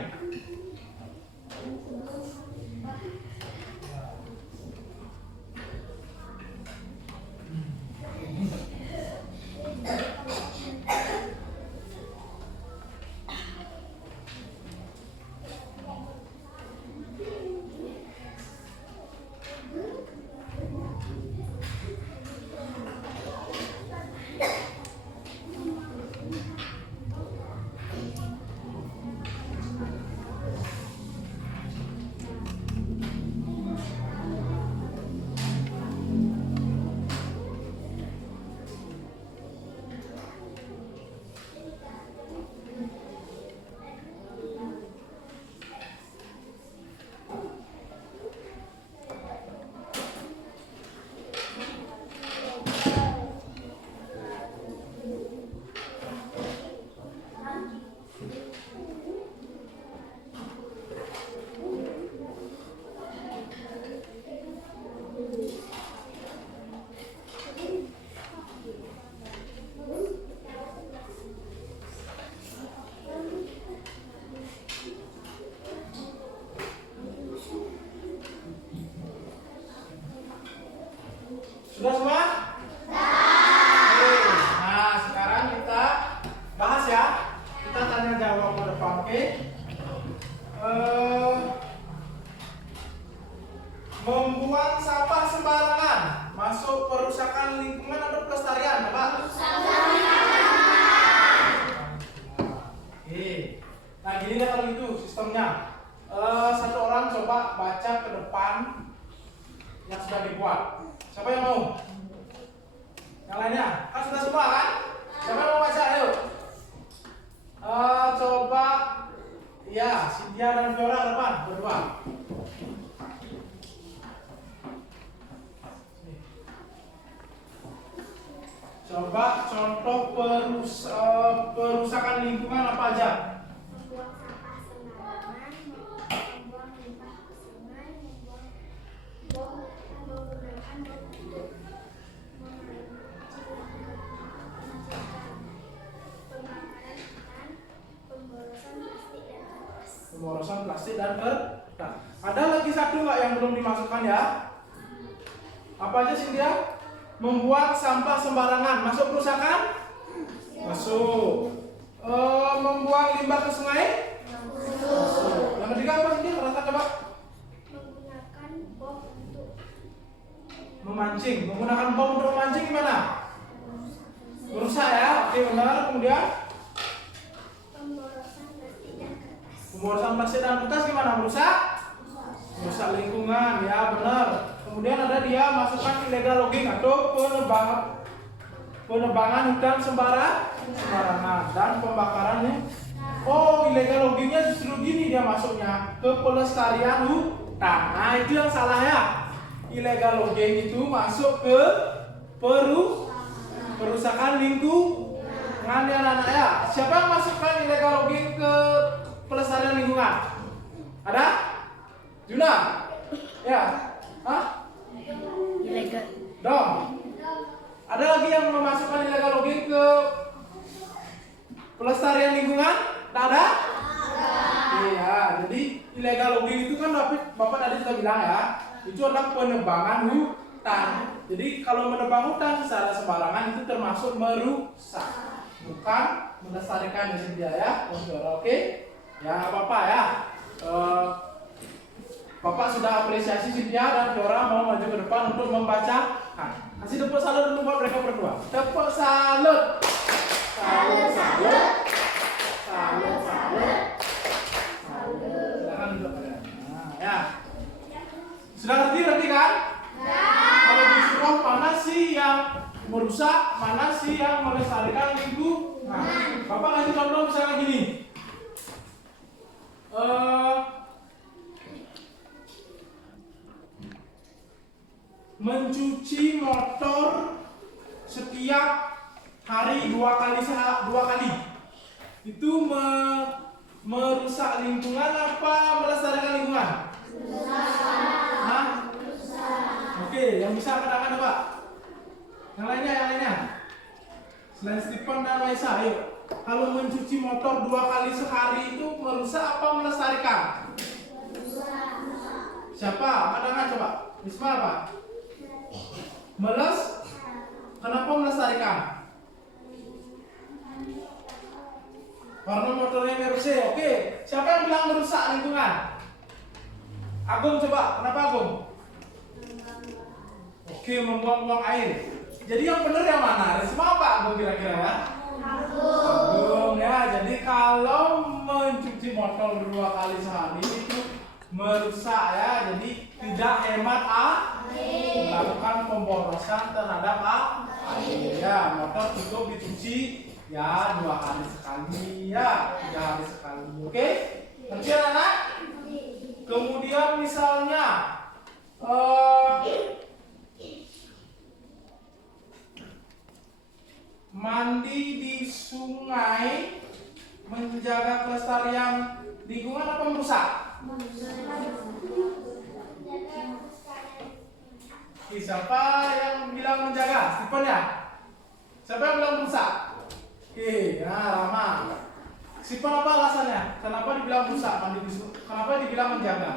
Sudah semua? Oke. Nah, sekarang kita bahas ya. Kita tanya jawab ke depan, oke? Membuang sampah sembarangan masuk perusakan lingkungan atau pelestarian, Pak? Oke. Nah, gini deh kalau gitu sistemnya. Satu orang coba baca ke depan yang sudah dibuat. Siapa yang mau? Yang lainnya? Kan sudah semua kan? Siapa yang mau baca? Ayo. Coba Coba contoh perusakan lingkungan apa aja? Membuang sampah sembarangan, membuang limbah ke sungai, menggunakan bom untuk pembakaran hutan, Pemborosan plastik dan kertas. Ada lagi satu nggak yang belum dimasukkan ya? Apa aja sih dia? Membuang sampah sembarangan. Masuk perusakan? Masuk. Membuang limbah ke sungai? Masuk. Yang ketiga apa sih dia? Rasa coba. menggunakan bom untuk Memancing. Menggunakan bom untuk memancing gimana? Merusak ya. Oke benar. Kemudian pemborosan plastik dan kertas. pemborosan plastik dan kertas gimana? Merusak? Merusak lingkungan ya benar. Kemudian ada dia masukkan illegal logging atau penebangan hutan sembarangan dan pembakarannya. Oh, illegal loggingnya justru gini dia masuknya ke pelestarian hutan. Nah itu yang salah ya. Illegal logging itu masuk ke perusakan lingkungan ya anak ya. Siapa yang masukkan illegal logging ke pelestarian lingkungan? Ada? Juna? Ya? Hah? Ilegal. Dong. Ada lagi yang memasukkan illegal logging ke pelestarian lingkungan? Tak ada? Iya, jadi illegal logging itu kan Bapak tadi sudah bilang ya, itu adalah penebangan hutan. Jadi kalau menebang hutan secara sembarangan itu termasuk merusak, bukan melestarikan di sini ya, oke? Ya apa-apa ya. Bapak sudah apresiasi Cynthia dan Fiora mau maju ke depan untuk membaca. Kasih tepuk salut dulu buat mereka berdua. Tepuk salut. Salut, salut. Salut, salut. Silakan duduk kalian. Nah, ya. Sudah ngerti kan? Kalau disuruh mana sih yang merusak, mana sih yang melestarikan lingkungan. Nah, Bapak kasih contoh misalnya gini. Mencuci motor setiap hari dua kali itu merusak lingkungan apa melestarikan lingkungan? Hah? Oke, yang bisa katakan apa? Yang lainnya. Selain Stephen dan Maisa, ayo. Kalau mencuci motor 2 kali sehari itu merusak apa melestarikan? Siapa? Katakan coba. Isma apa? Kenapa melestarikan? Warna motornya merusak. Oke. Siapa yang bilang merusak lingkungan? Agung coba. Kenapa Agung? Oke, membuang-buang air. Jadi yang benar yang mana? Risma apa Agung kira-kira ya? Agung ya. Jadi kalau mencuci motor 2 kali sehari itu merusak ya. Jadi tidak hemat melakukan pemborosan terhadap air. Ya, motor cukup dicuci ya 2 hari sekali ya, 3 hari sekali. Oke? Ngerti anak-anak? Kemudian misalnya mandi di sungai menjaga kelestarian lingkungan apa merusak? Siapa yang bilang menjaga? Stephen ya? Siapa yang bilang merusak? Oke, ya Rama. Stephen apa alasannya? Kenapa dibilang merusak mandi di sungai? Kenapa dibilang menjaga?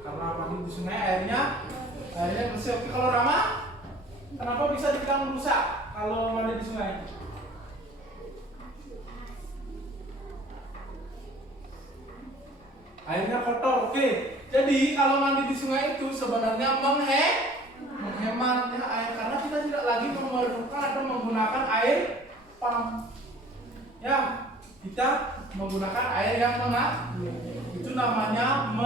Karena mandi di sungai airnya bersih. Oke, kalau Rama, kenapa bisa dibilang merusak kalau mandi di sungai? Airnya kotor. Oke. Jadi kalau mandi di sungai itu sebenarnya menghemat ya, air karena kita tidak lagi memerlukan atau menggunakan air pump. Ya, kita menggunakan air yang mengalir. Itu namanya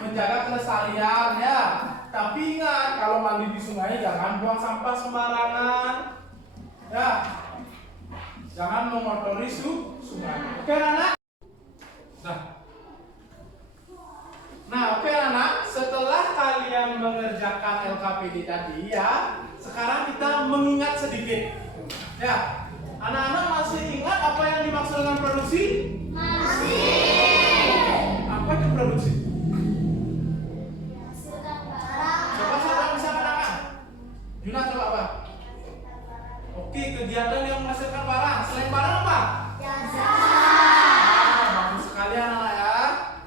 menjaga kelestarian ya. Tapi ingat kalau mandi di sungai jangan buang sampah sembarangan. Ya. Jangan mengotori sungai. Oke, anak? Nah. yang mengerjakan LKPD tadi ya, sekarang kita mengingat sedikit. Ya, anak-anak masih ingat apa yang dimaksud dengan produksi? Masih. Apa itu produksi? Menghasilkan barang. Coba siapa bisa katakan? Juna coba apa? Oke, kegiatan yang menghasilkan barang. Selain barang apa? Jasa. Bagus sekali anak-anak ya.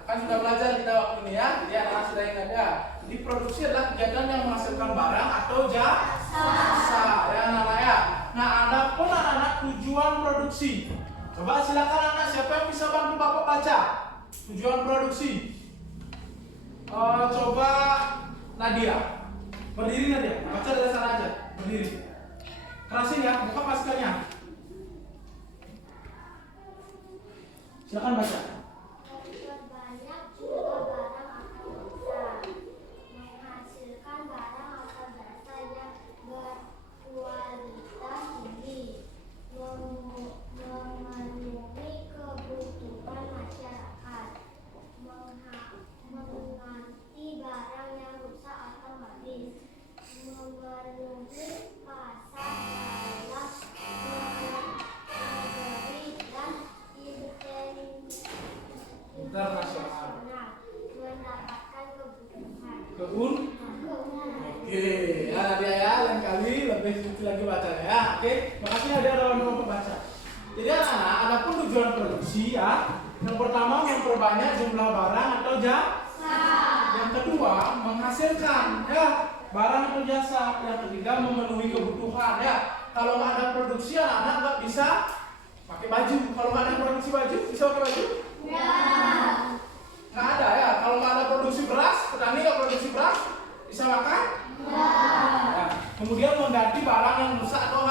Kan sudah belajar kita waktu ini ya. Jadi anak-anak sudah ingat ya. Jadi produksi adalah kegiatan yang menghasilkan barang atau jasa. Ya anak-anak ya. Nah, ada pun anak-anak tujuan produksi. Coba silakan anak, siapa yang bisa bantu Bapak baca tujuan produksi? Coba Nadia. Berdiri Nadia. Baca dari sana aja. Berdiri. Kerasin ya, buka maskernya. Silakan baca. Memperbanyak jumlah barang atau jasa, menghasilkan barang atau jasa yang berkualitas tinggi, memenuhi kebutuhan masyarakat, mengganti barang yang rusak atau habis, memenuhi pasar dalam negeri dan Internasional. mendapatkan kebutuhan. Oke, ya Nadia ya, lain kali lebih sedikit lagi bacanya ya. Oke, makasih Nadia udah mau baca. Jadi anak-anak, ada pun tujuan produksi ya. Yang pertama memperbanyak jumlah barang atau jasa. Yang kedua menghasilkan ya barang atau jasa. Yang ketiga memenuhi kebutuhan ya. Kalau nggak ada produksi anak-anak nggak bisa pakai baju. Kalau nggak ada produksi baju bisa pakai baju? Nggak ada ya. Kalau nggak ada produksi beras, petani nggak produksi beras bisa makan? Ya. Kemudian mengganti barang yang rusak atau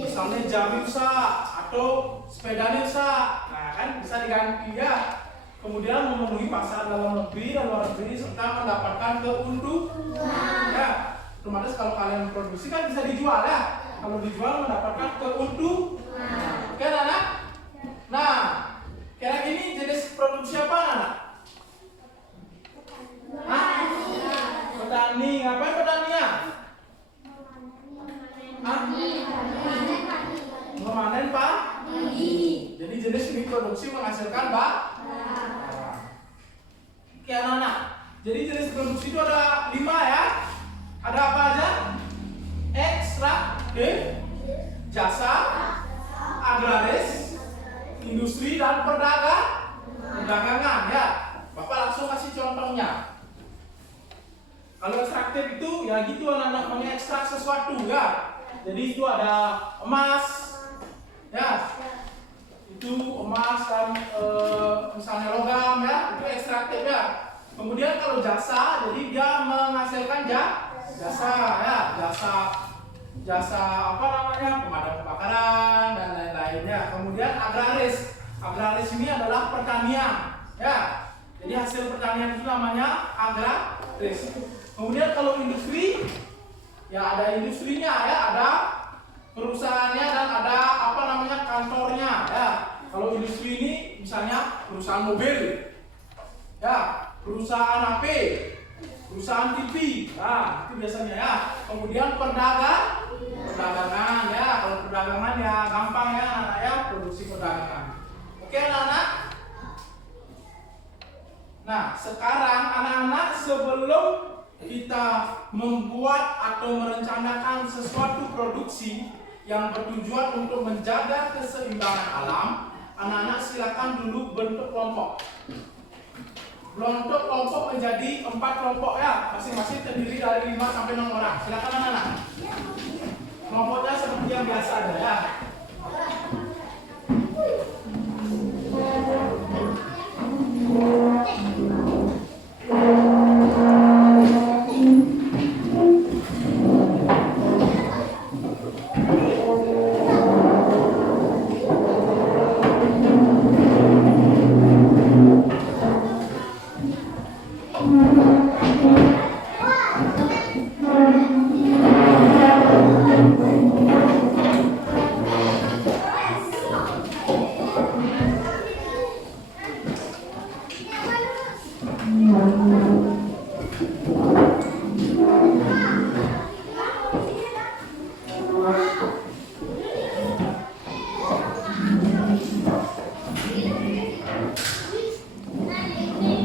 misalnya jam rusak atau sepedanya rusak, nah kan bisa diganti ya. Kemudian memenuhi pasar dalam negeri dan luar negeri serta mendapatkan keuntungan. Ya, otomatis kalau kalian produksi kan bisa dijual ya. Kalau dijual mendapatkan keuntungan. Oke anak? Nah, kira ini jenis produksi apa anak? Petani. Ngapain petaninya? Memanen padi. Jadi jenis ini produksi menghasilkan Oke anak-anak. Jadi jenis produksi itu ada 5 ya. Ada apa aja? Ekstraktif, jasa, agraris, industri dan perdagangan ya. Bapak langsung kasih contohnya. Kalau ekstraktif itu ya gitu anak-anak mengekstrak sesuatu ya. Jadi itu ada emas ya. Itu emas dan misalnya logam ya, itu ekstraktif ya. Kemudian kalau jasa, jadi dia menghasilkan jasa ya, jasa apa namanya, pemadam kebakaran dan lain-lainnya. Kemudian agraris, agraris ini adalah pertanian ya. Jadi hasil pertanian itu namanya agraris. Kemudian kalau industri, ya ada industrinya ya, ada perusahaannya dan ada apa namanya kantornya ya. Kalau industri ini misalnya perusahaan mobil, ya perusahaan HP, perusahaan TV, nah itu biasanya ya. Kemudian perdagangan ya. Kalau perdagangan ya gampang ya anak ya, produksi perdagangan. Oke anak-anak. Nah sekarang anak-anak sebelum kita membuat atau merencanakan sesuatu produksi yang bertujuan untuk menjaga keseimbangan alam, anak-anak silakan dulu bentuk kelompok. Bentuk kelompok menjadi 4 kelompok ya, masing-masing terdiri dari 5 sampai 6 orang. Silakan anak-anak. Kelompoknya seperti yang biasa ada ya.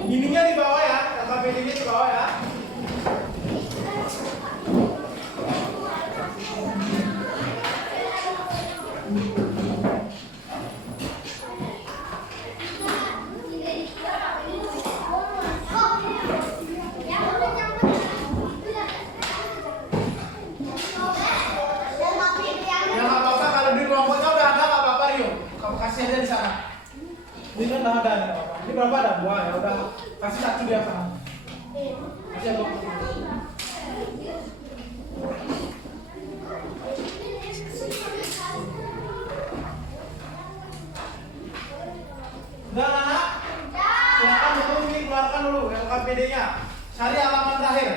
Ininya di bawah ya, LKPD-nya di bawah ya. Ya nggak apa-apa kalau di kelompoknya udah ada nggak apa-apa Rio. Kamu kasih aja di sana. Ini kan udah ada nggak apa-apa. Ini berapa ada? 2 ya udah. Kasih 1 di sana. Kasih aku. Udah anak? Silakan dulu dikeluarkan dulu LKPD-nya. Cari halaman terakhir.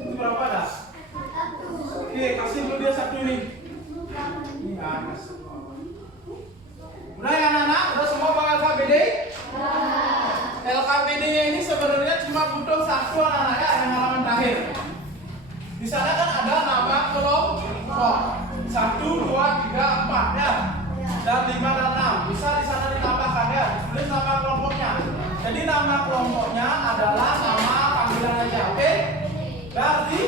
Itu berapa dah? Oke, kasih dulu dia 1 ini. Ini ada semua. Udah ya anak-anak? Udah semua pakai LKPD? LKPD-nya ini sebenarnya cuma butuh 1 anak-anak ya, yang halaman terakhir. Di sana kan ada nama kelompok 1, 2, 3, 4 ya, dan 5 dan 6. Bisa di sana ditambahkan ya, tulis nama kelompoknya. Jadi nama kelompoknya adalah nama panggilan aja, oke? Berarti,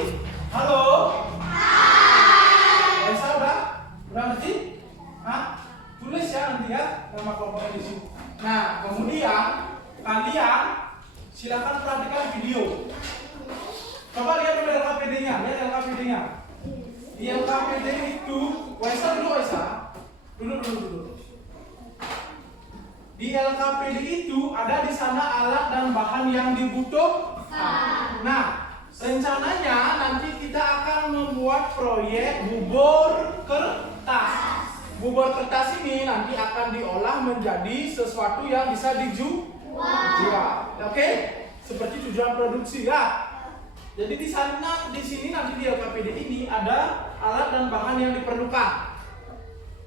halo. Bisa udah ngerti? Hah? Tulis ya nanti ya nama kelompoknya di sini. Nah kemudian kalian silakan perhatikan video. Coba lihat dulu LKPD-nya, lihat LKPD-nya. Di LKPD itu, Waisa dulu Waisa. Dulu. Di LKPD itu ada di sana alat dan bahan yang dibutuhkan. Nah, rencananya nanti kita akan membuat proyek bubur kertas. Bubur kertas ini nanti akan diolah menjadi sesuatu yang bisa dijual. Oke? Seperti tujuan produksi ya. Jadi di sana, di sini nanti di LKPD ini ada alat dan bahan yang diperlukan.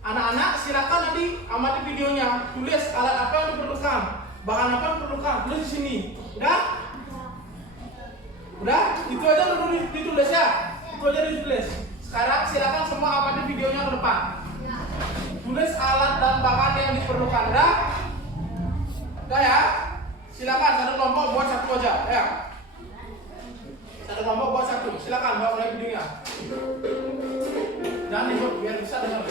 Anak-anak silakan nanti amati videonya, tulis alat apa yang diperlukan, bahan apa yang diperlukan, tulis di sini. Udah? Udah? Itu aja dulu ditulis ya. Itu aja ditulis. Sekarang silakan semua amati videonya ke depan. Tulis alat dan bahan yang diperlukan. Udah? Udah ya? Silakan satu kelompok buat 1 aja ya. Satu kelompok buat 1. Silakan bawa mulai videonya. Jangan ikut biar bisa dengar.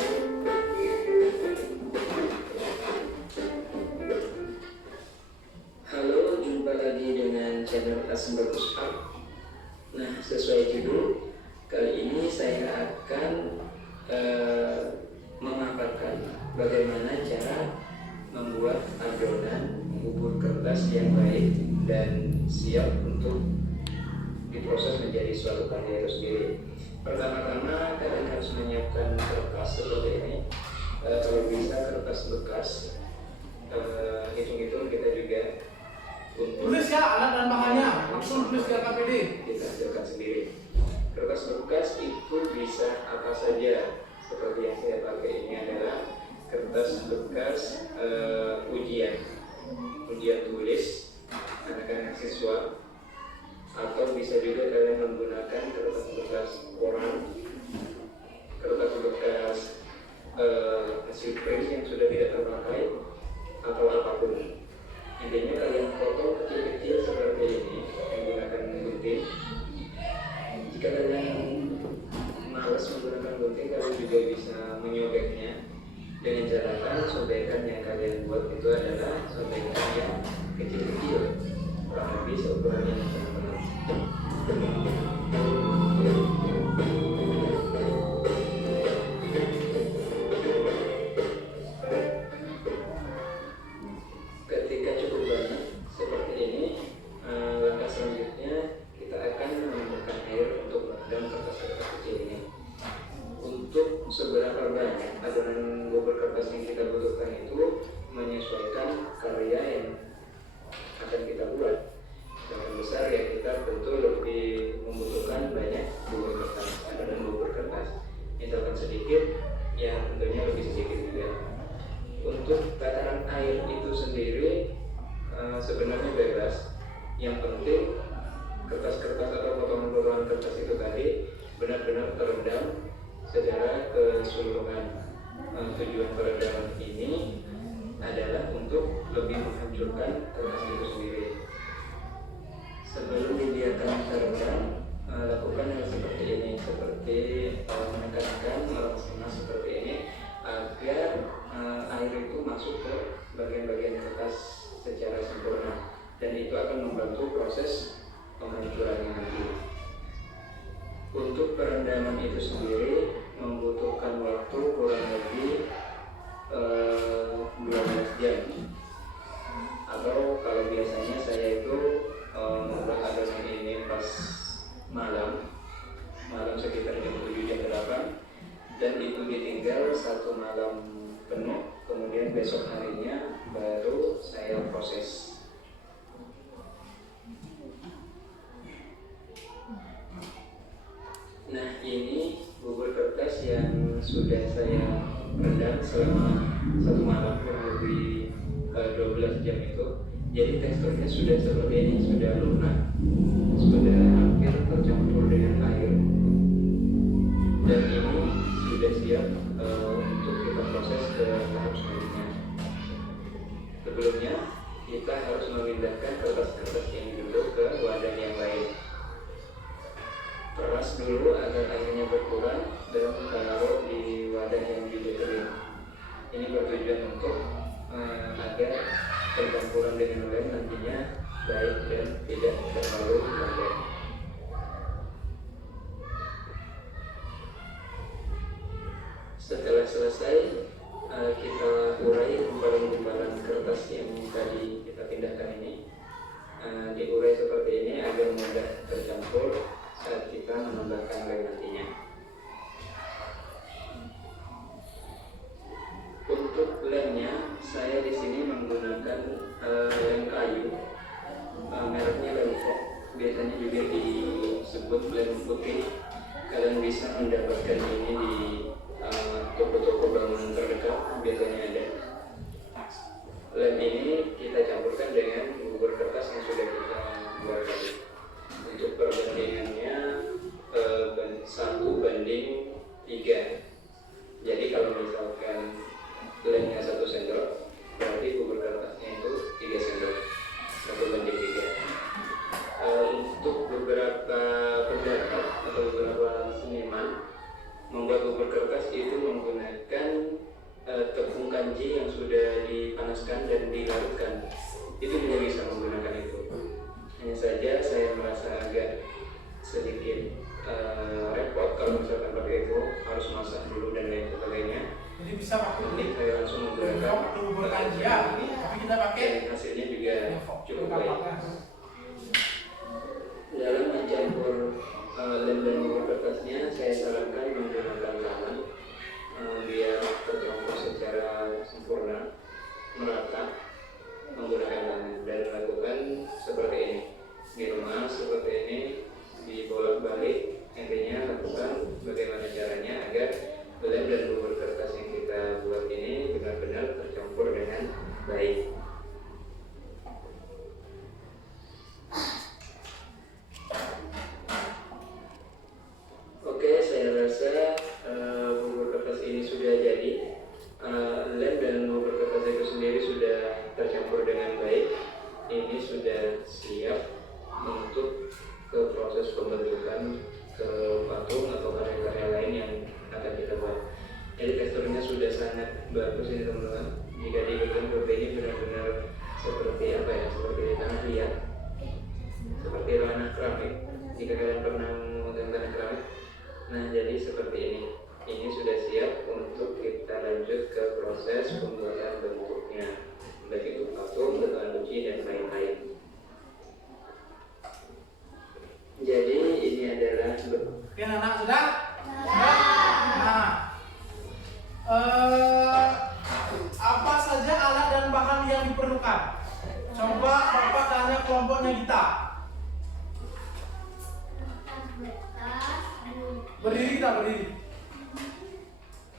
Halo, jumpa lagi dengan channel Asmbar Ushab. Nah, sesuai judul, kali ini saya akan memaparkan bagaimana cara membuat adonan bubur kertas yang baik dan siap untuk diproses menjadi suatu karya itu sendiri. Pertama-tama kalian harus menyiapkan kertas seperti ini. Kalau bisa kertas bekas. Hitung-hitung kita juga untuk Tulis ya alat dan bahannya, langsung tulis di LKPD. kita hasilkan sendiri. Kertas bekas itu bisa apa saja. Seperti yang saya pakai ini adalah kertas bekas ujian tulis anak-anak siswa, atau bisa juga kalian menggunakan kertas bekas koran, kertas bekas hasil print yang sudah tidak terpakai, atau apapun. Intinya kalian potong kecil-kecil seperti ini menggunakan gunting. Jika kalian malas menggunakan gunting, kalian juga bisa menyobeknya dengan catatan sobekan yang kalian buat itu adalah sobekan yang kecil-kecil, kurang lebih seukuran yang teman-teman. Ketika cukup banyak seperti ini, langkah selanjutnya kita akan menambahkan air untuk merendam kertas-kertas kecil ini. Untuk seberapa banyak adonan bubur kertas yang kita butuhkan itu menyesuaikan karya yang akan kita buat. Yang besar ya kertas itu tadi benar-benar terendam secara keseluruhan. Tujuan perendaman ini adalah untuk lebih menghancurkan kertas itu sendiri. Sebelum dibiarkan terendam, lakukan hal seperti ini, seperti menekankan meremas seperti ini agar air itu masuk ke bagian-bagian kertas secara sempurna, dan itu akan membantu proses penghancurannya nanti. Untuk perendaman itu sendiri membutuhkan waktu kurang lebih 12 jam, atau kalau biasanya saya itu membuat adonan ini pas malam sekitar jam 7 jam 8, dan itu ditinggal 1 malam penuh, kemudian besok harinya baru saya proses. Nah, ini bubur kertas yang sudah saya rendam selama 1 malam kurang lebih 12 jam itu. Jadi teksturnya sudah seperti ini, sudah lunak, sudah hampir tercampur dengan air, dan ini sudah siap untuk kita proses ke tahap selanjutnya. Sebelumnya kita harus memindahkan kertas-kertas yang duduk ke wadah yang lain. Peras dulu agar airnya berkurang dan taruh di wadah yang juga kering. Ini bertujuan untuk agar percampuran dengan lem nantinya baik dan tidak terlalu lembek. Setelah selesai, kita urai gumpalan-gumpalan kertas yang tadi kita pindahkan ini. Diurai seperti ini agar mudah tercampur saat kita menambahkan lem nantinya. Untuk lemnya, saya di sini menggunakan lem kayu, mereknya lem Fox. Biasanya juga disebut lem putih. Kalian bisa mendapatkan ini di toko-toko bangunan terdekat, biasanya ada. Lem ini kita campurkan dengan bubur kertas yang sudah kita buat tadi. Untuk perbandingannya 1:3. Jadi kalau misalkan lemnya 1 sendok, berarti bubur kertasnya itu 3 sendok, 1:3. Untuk beberapa pendapat atau beberapa seniman membuat bubur kertas itu menggunakan tepung kanji yang sudah dipanaskan dan dilarutkan. Itu juga bisa menggunakan itu. Hanya saja saya merasa agak sedikit repot kalau misalkan pakai itu, harus masak dulu dan lain sebagainya. Jadi bisa pakai Jadi saya langsung menggunakan bubur kanji ya, tapi kita pakai hasilnya juga cukup baik. Fox. Dalam mencampur lem dan bubur kertasnya, saya sarankan menggunakan tangan biar tercampur secara sempurna, merata, menggunakan tangan, dan lakukan seperti ini. Di rumah seperti ini, dibolak-balik. Intinya lakukan bagaimana caranya agar lem dan bubur kertas yang kita buat ini benar-benar tercampur dengan baik. Oke, saya rasa bubur kertas ini sudah jadi. Lem dan bubur kertas itu sendiri sudah tercampur dengan baik. Ini sudah siap untuk ke proses pembentukan ke patung atau karya-karya lain yang akan kita buat. Jadi teksturnya sudah sangat bagus ini teman-teman. Jika dipegang seperti ini benar-benar seperti apa ya? Seperti tanah liat, seperti ranah keramik. Jika kalian pernah memegang tanah keramik, nah jadi seperti ini. Ini sudah siap untuk kita lanjut ke proses pembuatan bentuknya, baik itu patung, bentukan kunci dan lain-lain. Jadi ini adalah Oke anak sudah? Nah, apa saja alat dan bahan yang diperlukan? Coba Bapak tanya kelompoknya kita. Kertas bekas, Berdiri kita berdiri.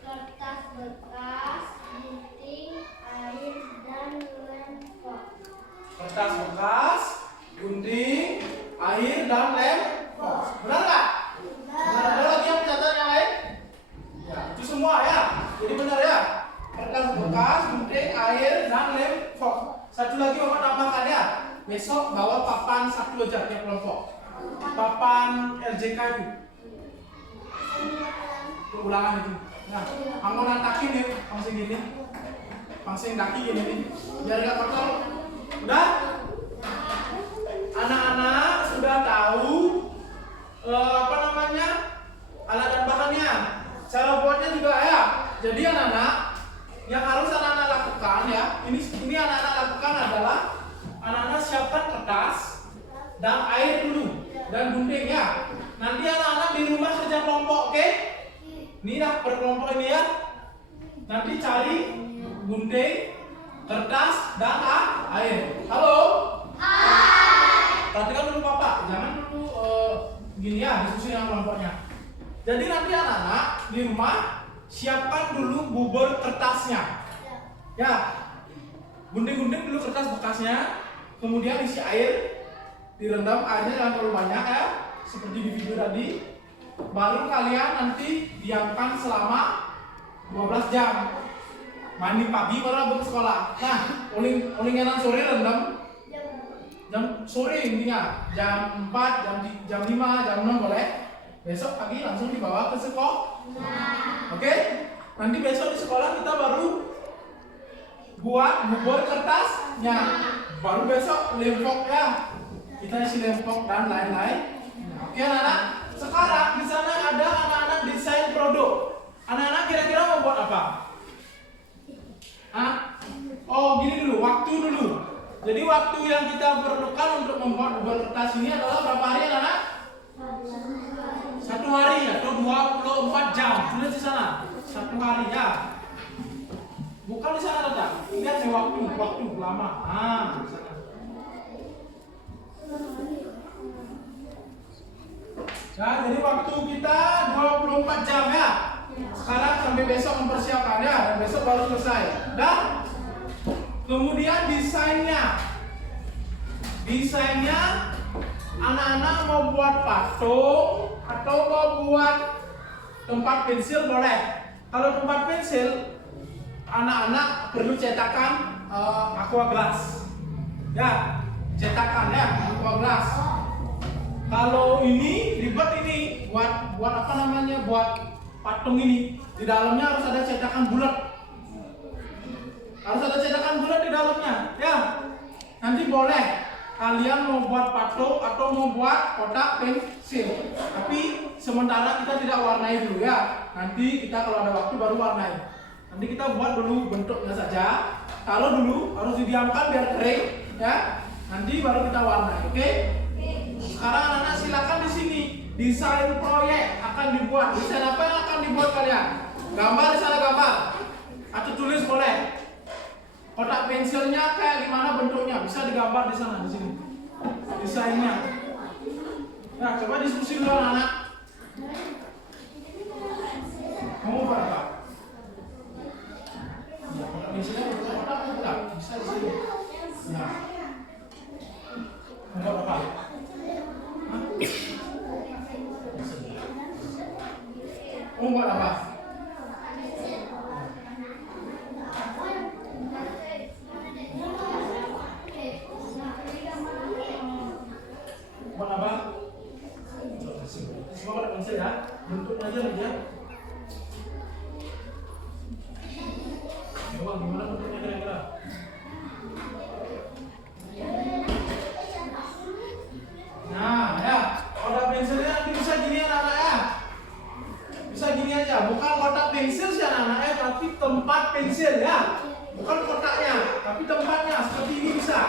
kertas bekas, gunting, air, dan lem Fox. Kertas bekas, gunting, air dan lem Fox. Benar nggak? satu aja tiap kelompok. Papan LJK itu. Ulangan itu. Nah, kamu natakin nih, langsung gini. Langsung daki gini nih. Biar enggak kotor. Udah? Anak-anak sudah tahu apa namanya? Alat dan bahannya. Cara buatnya juga ya. Jadi anak-anak yang harus anak-anak lakukan ya. Ini anak-anak lakukan adalah anak-anak siapkan kertas dan air dulu dan gunting ya. Nanti anak-anak di rumah kerja kelompok, oke? Ini dah berkelompok ini ya. Nanti cari gunting, kertas dan air. Halo? Hai. Perhatikan dulu Papa, jangan dulu gini ya, diskusi dengan kelompoknya. Jadi nanti anak-anak di rumah siapkan dulu bubur kertasnya. Ya. Gunting-gunting dulu kertas bekasnya, kemudian isi air, direndam airnya jangan terlalu banyak ya, seperti di video tadi. Baru kalian nanti diamkan selama 12 jam. Mandi pagi baru ke sekolah. Nah, ulingan sore rendam jam sore intinya jam 4, jam 5, jam 6 boleh. Besok pagi langsung dibawa ke sekolah. Oke? Nanti besok di sekolah kita baru buat bubur kertasnya. Baru besok lempok ya. Kita isi lempok dan lain-lain. Oke anak-anak? Sekarang di sana ada anak-anak desain produk. Anak-anak kira-kira mau buat apa? Hah? Oh, gini dulu, waktu dulu. Jadi waktu yang kita perlukan untuk membuat bubur kertas ini adalah berapa hari anak-anak? 1 hari atau 24 jam. Sudah di sana. 1 hari ya. Bukan di sana ada. Lihat sih waktu lama. Di sana. Ya, jadi waktu kita 24 jam ya. Sekarang sampai besok mempersiapkan ya, dan besok baru selesai. Dan kemudian desainnya anak-anak mau buat patung atau mau buat tempat pensil boleh. Kalau tempat pensil anak-anak perlu cetakan aqua glass. Ya, cetakan ya aqua glass. Kalau ini ribet ini buat apa namanya, buat patung ini di dalamnya harus ada cetakan bulat. Harus ada cetakan bulat di dalamnya, ya. Nanti boleh kalian mau buat patung atau mau buat kotak pensil. Tapi sementara kita tidak warnai dulu ya. Nanti kita kalau ada waktu baru warnai. Nanti kita buat dulu bentuknya saja. Taruh dulu, harus didiamkan biar kering, ya. Nanti baru kita warnai, oke? Sekarang anak-anak silakan di sini desain proyek akan dibuat. Desain apa yang akan dibuat kalian? Gambar di sana gambar. Atau tulis boleh. Kotak pensilnya kayak gimana bentuknya bisa digambar di sana di sini. Desainnya. Nah, coba diskusi dulu anak-anak. Mau buat apa? Ya, kotak pensilnya kotak enggak bisa di sini. Ya. Mau buat apa? Mau buat apa? Buat apa? Semua pada pensil ya. Bentuknya aja ya. Coba gimana bentuknya kira-kira? Nah, ya. Kotak pensilnya nanti bisa gini anak-anak ya. Bisa gini aja. Bukan kotak pensil sih anak-anak ya, tapi tempat pensil ya. Bukan kotaknya, tapi tempatnya. Seperti ini bisa.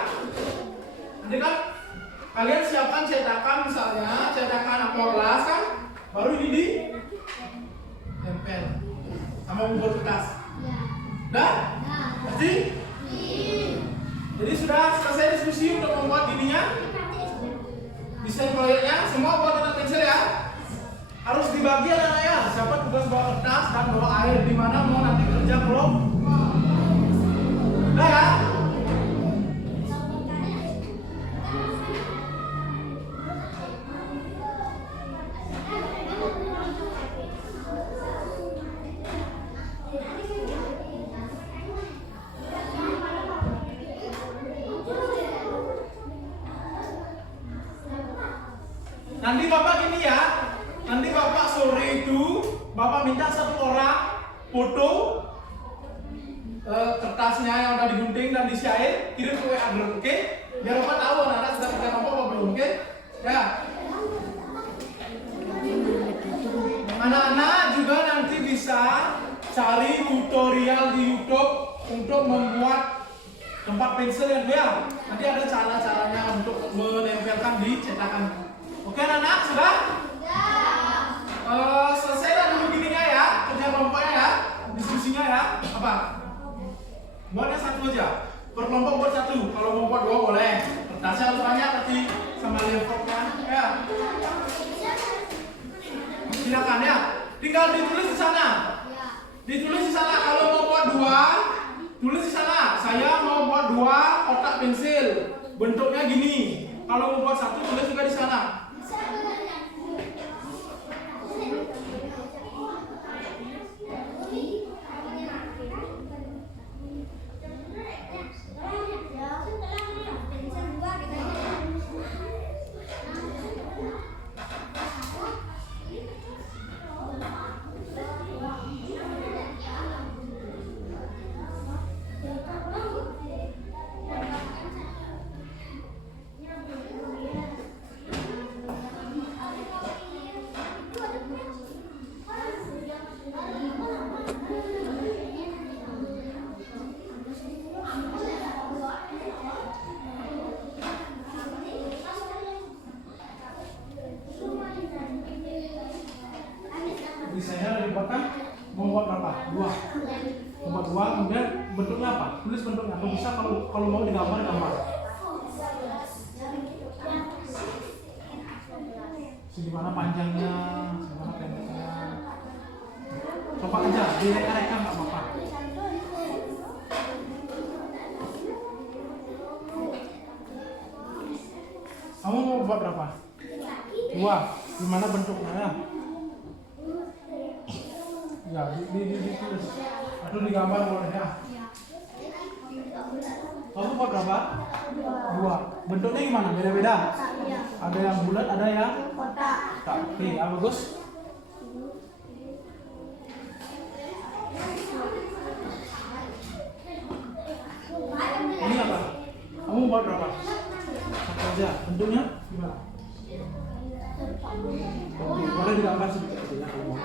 Nanti kan kalian siapkan cetakan misalnya, cetakan aqua glass kan, baru ini di tempel sama bubur kertas. Dah? Jadi sudah selesai diskusi untuk membuat gininya. Desain proyeknya semua buat kotak pensil ya. Harus dibagi anak-anak ya. Siapa tugas bawa kertas dan bawa air di mana mau nanti kerja kelompok. Dah ya? Bapak minta satu orang foto kertasnya yang udah digunting dan disiain, kirim ke WA grup, oke? Biar Bapak tahu anak-anak sudah kerja kelompok apa belum, oke? Ya. Anak-anak juga nanti bisa cari tutorial di YouTube untuk membuat tempat pensil yang ya. Nanti ada cara-caranya untuk menempelkan di cetakan. Oke anak-anak, sudah? Selesai lah dulu gininya ya, kerja kelompoknya ya, diskusinya ya. Apa? Buatnya satu aja. Per kelompok buat satu. Kalau mau buat dua boleh. Kertasnya harus banyak nanti sama laptopnya. Ya. Silakan ya. Tinggal ditulis di sana. Ditulis di sana. Kalau mau buat dua, tulis di sana. Saya mau buat dua kotak pensil. Bentuknya gini. Kalau mau buat satu, tulis juga di sana. Desainnya dari belakang mau buat berapa? Dua. Mau buat dua, kemudian bentuknya apa? Tulis bentuknya. Atau bisa kalau mau digambar gambar. Segimana panjangnya, segimana pendeknya. Coba aja, direka-reka nggak apa-apa. Kamu mau buat berapa? Dua. Gimana bentuknya ya? Ya, ditulis. Atau digambar boleh ya. Kamu buat berapa? Dua. Bentuknya gimana? Beda-beda? Ada yang bulat, ada yang kotak. Oke, ya bagus. Ini apa? Kamu buat berapa? Satu aja. Bentuknya gimana? Oke, boleh digambar sedikit aja ya kalau mau.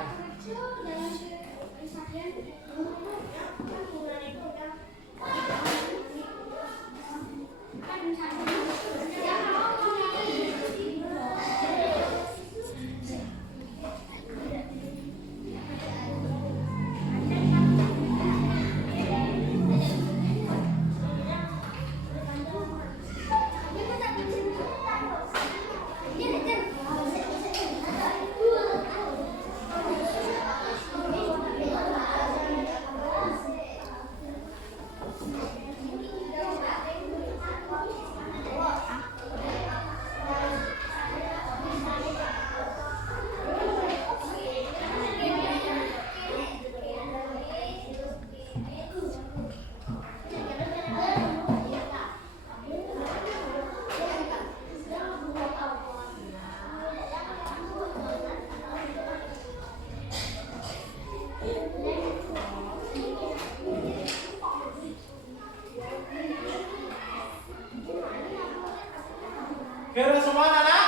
Oke, udah semua anak-anak?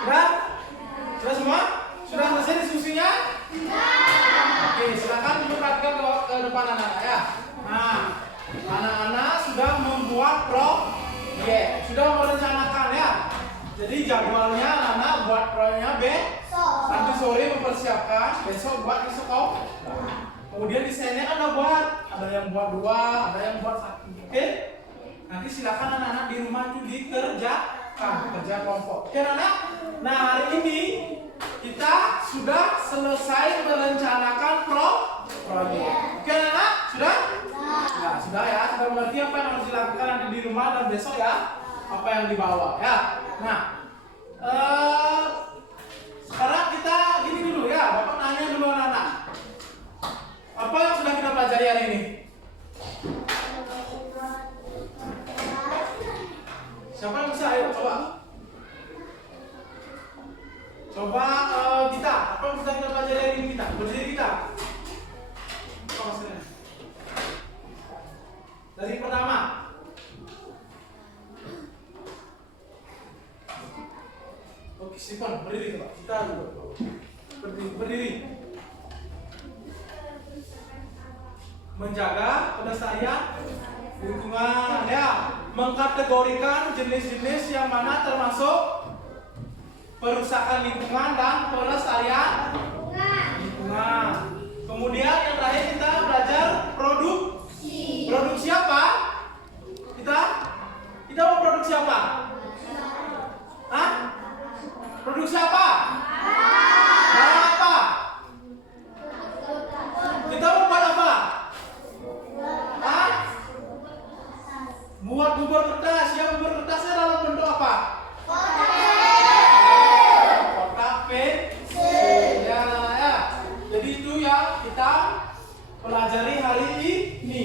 Sudah? Sudah semua? Sudah selesai diskusinya? Oke, silakan dulu perhatikan ke depan anak-anak ya. Nah, anak-anak sudah membuat proyek, sudah merencanakan ya. Jadi jadwalnya anak-anak buat proyeknya besok. Nanti sore mempersiapkan, besok buat di sekolah. Kemudian desainnya kan udah buat, ada yang buat dua, ada yang buat satu. Oke? Nanti silakan anak-anak di rumah itu dikerjakan, kerja kelompok. Oke anak-anak? Nah hari ini kita sudah selesai merencanakan proyek. Oke anak-anak? Sudah? Nah, sudah ya, sudah mengerti apa yang harus dilakukan nanti di rumah dan besok ya, apa yang dibawa ya. Nah, sekarang kita gini dulu ya, Bapak nanya dulu anak-anak. Apa yang sudah kita pelajari hari ini? Siapa yang bisa? Ayo coba. Coba kita. Apa yang sudah kita pelajari hari ini kita? menjaga pelestarian lingkungan ya, mengkategorikan jenis-jenis yang mana termasuk perusakan lingkungan dan pelestarian lingkungan. Kemudian yang terakhir kita belajar produksi apa? Kita mau produksi apa? Hah? Produksi apa? Barang apa? Kita mau buat apa? Hah? Buat bubur kertas. Ya, bubur kertasnya dalam bentuk apa? Kotak pensil. Ya. Jadi itu yang kita pelajari hari ini.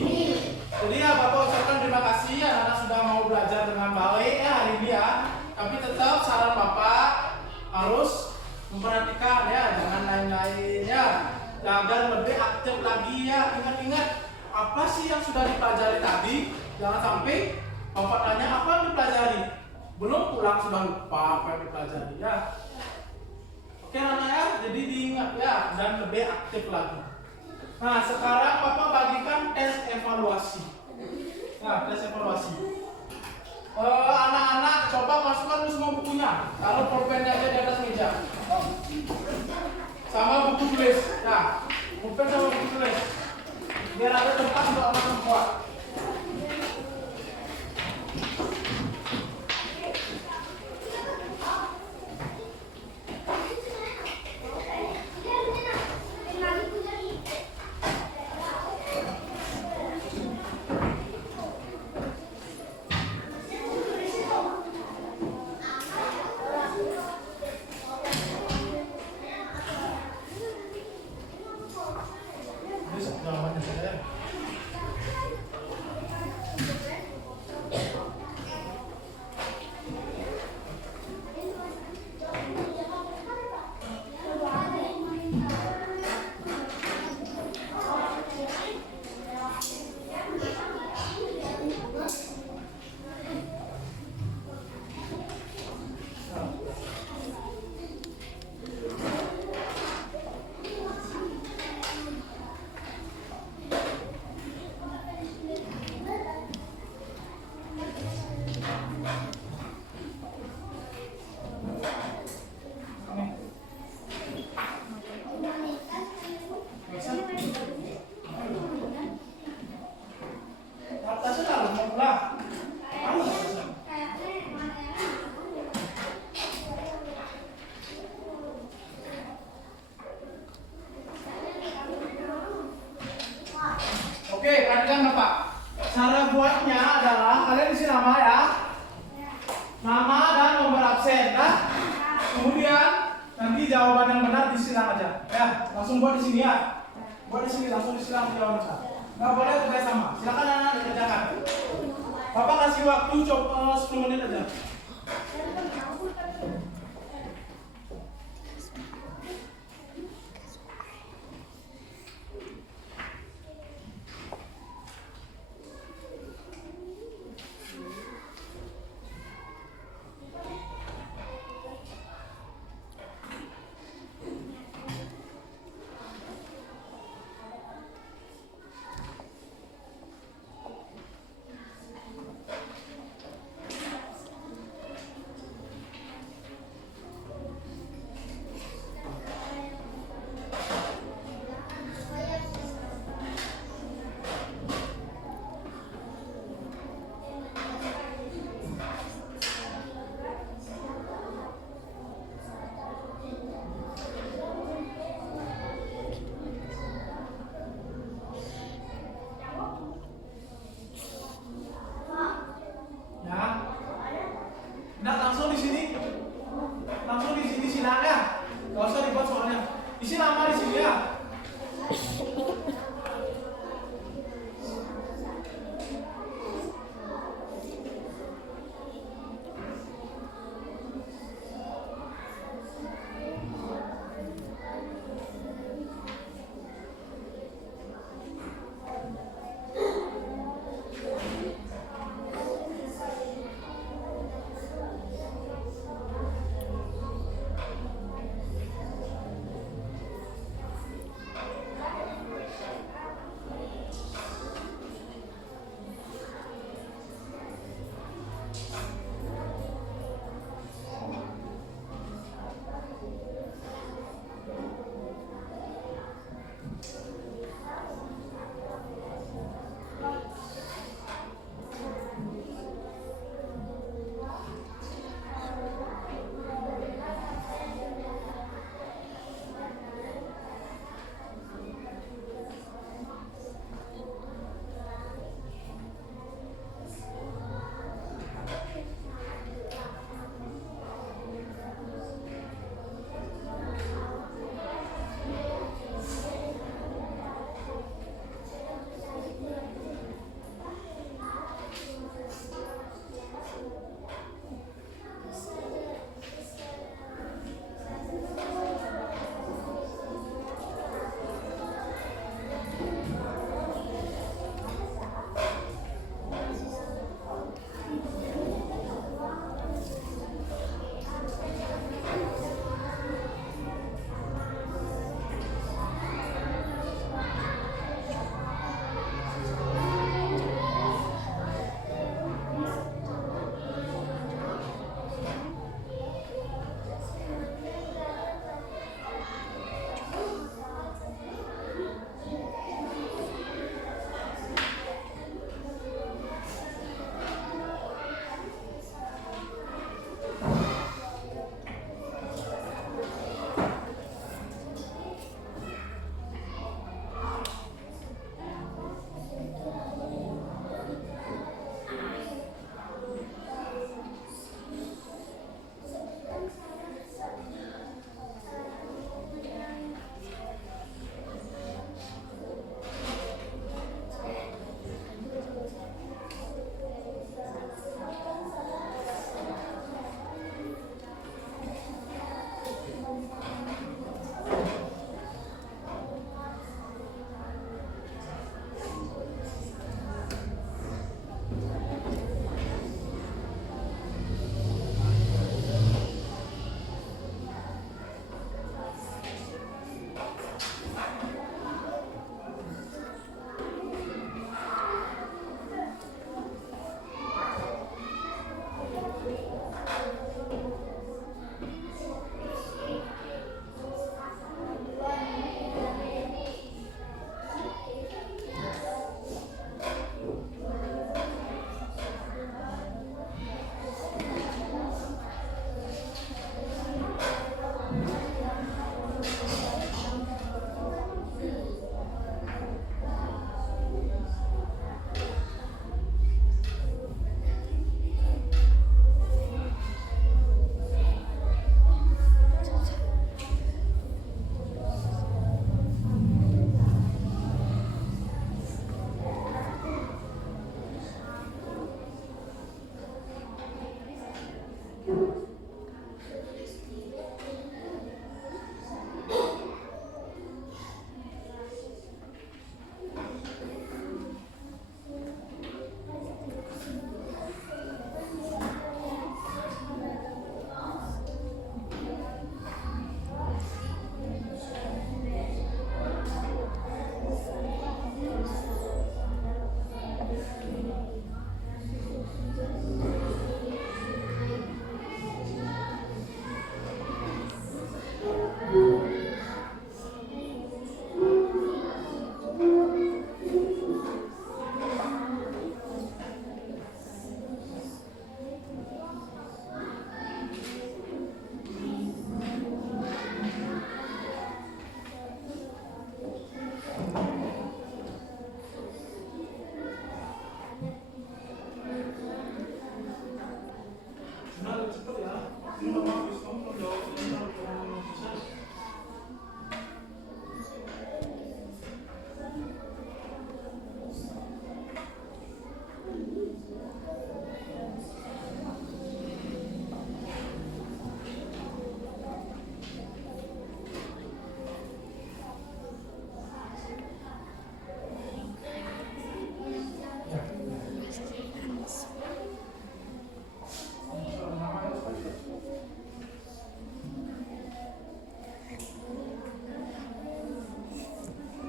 Jadi ya Bapak ucapkan terima kasih anak-anak sudah mau belajar dengan baik ya hari ini ya. Tapi tetap saran Bapak harus memperhatikan ya, jangan lain-lain ya. Agar lebih aktif lagi ya. Ingat-ingat apa sih yang sudah dipelajari tadi. Jangan sampai Bapak tanya apa yang dipelajari, belum pulang sudah lupa apa yang dipelajari ya. Oke anak ya, jadi diingat ya dan lebih aktif lagi. Nah sekarang Bapak bagikan tes evaluasi. Nah tes evaluasi. Anak-anak coba masukkan semua bukunya. Kalau pulpennya aja di atas meja. Sama buku tulis. Nah, pulpen sama buku tulis. Biar ada tempat untuk anak-anak buat. Jawabannya saya. Oke, perhatikan Bapak. Cara buatnya adalah kalian isi nama ya. Nama dan nomor absen, nah. Kemudian nanti jawaban yang benar disilang aja. Ya, langsung buat di sini ya. Buat di sini langsung disilang jawaban. Nggak boleh kerja sama. Silakan anak-anak dikerjakan. Bapak kasih waktu coba 10 menit aja.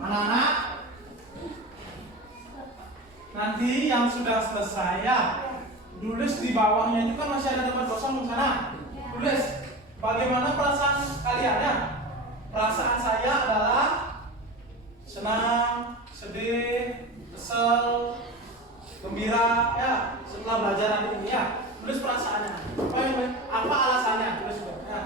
Anak-anak, nanti yang sudah selesai ya, tulis di bawahnya itu kan masih ada tempat kosong di sana. Tulis bagaimana perasaan kalian ya. Perasaan saya adalah senang, sedih, kesel, gembira ya setelah belajar hari ini ya. Tulis perasaannya. Apa alasannya? Tulis juga ya.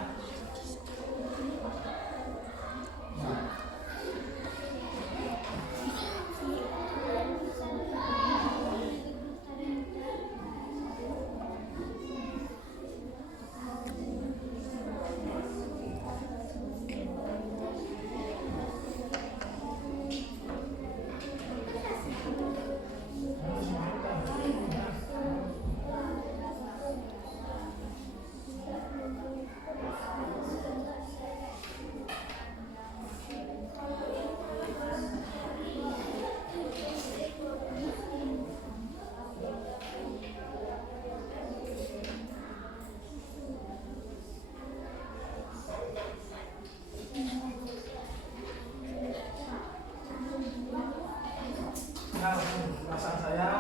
Nah, perasaan saya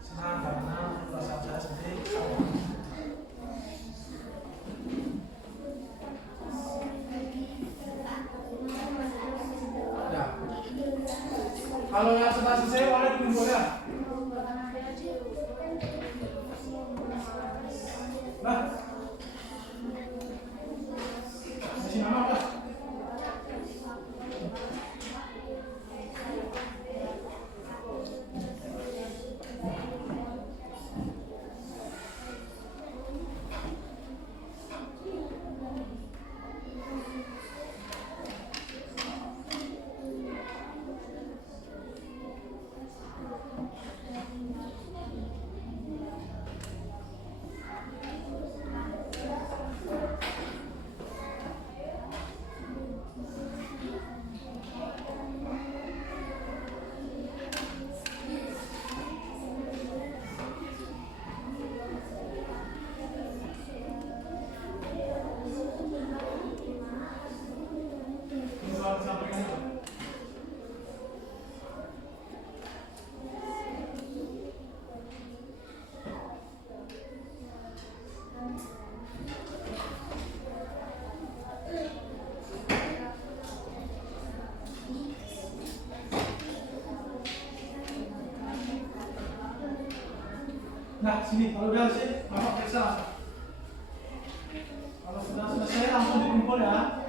senang karena perasaan saya sedih. Ya. Kalau yang sudah selesai boleh dikumpul ya. Nah, masih nama apa? Nah, sini kalau udah sih, Bapak periksa langsung. Kalau sudah selesai langsung dikumpul ya.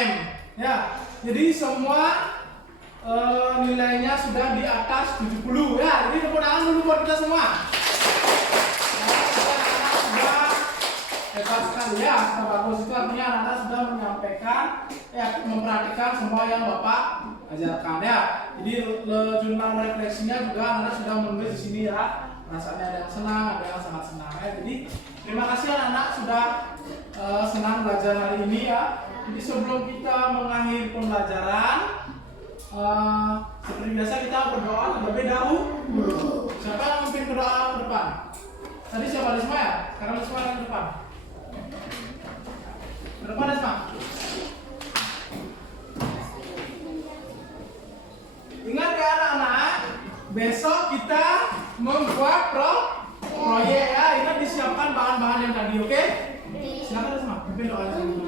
KKM. Ya, jadi semua nilainya sudah di atas 70 ya. Jadi tepuk tangan dulu buat kita semua. Sudah hebat sekali ya, sudah bagus. Itu artinya anak-anak sudah menyampaikan, ya memperhatikan semua yang Bapak ajarkan ya. Jadi jurnal refleksinya juga anak-anak sudah menulis di sini ya. Rasanya ada yang senang, ada yang sangat senang ya. Jadi terima kasih anak-anak sudah senang belajar hari ini ya. Jadi sebelum kita mengakhiri pembelajaran, seperti biasa kita berdoa terlebih dahulu. Siapa yang memimpin berdoa ke depan? Tadi siapa Risma ya? Sekarang Risma yang ke depan. Ke depan Risma. Ingat ya anak-anak, besok kita membuat proyek ya. Ingat disiapkan bahan-bahan yang tadi, oke? Silakan Risma, pimpin doa dulu.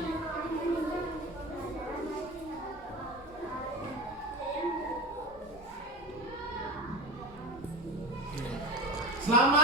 Selamat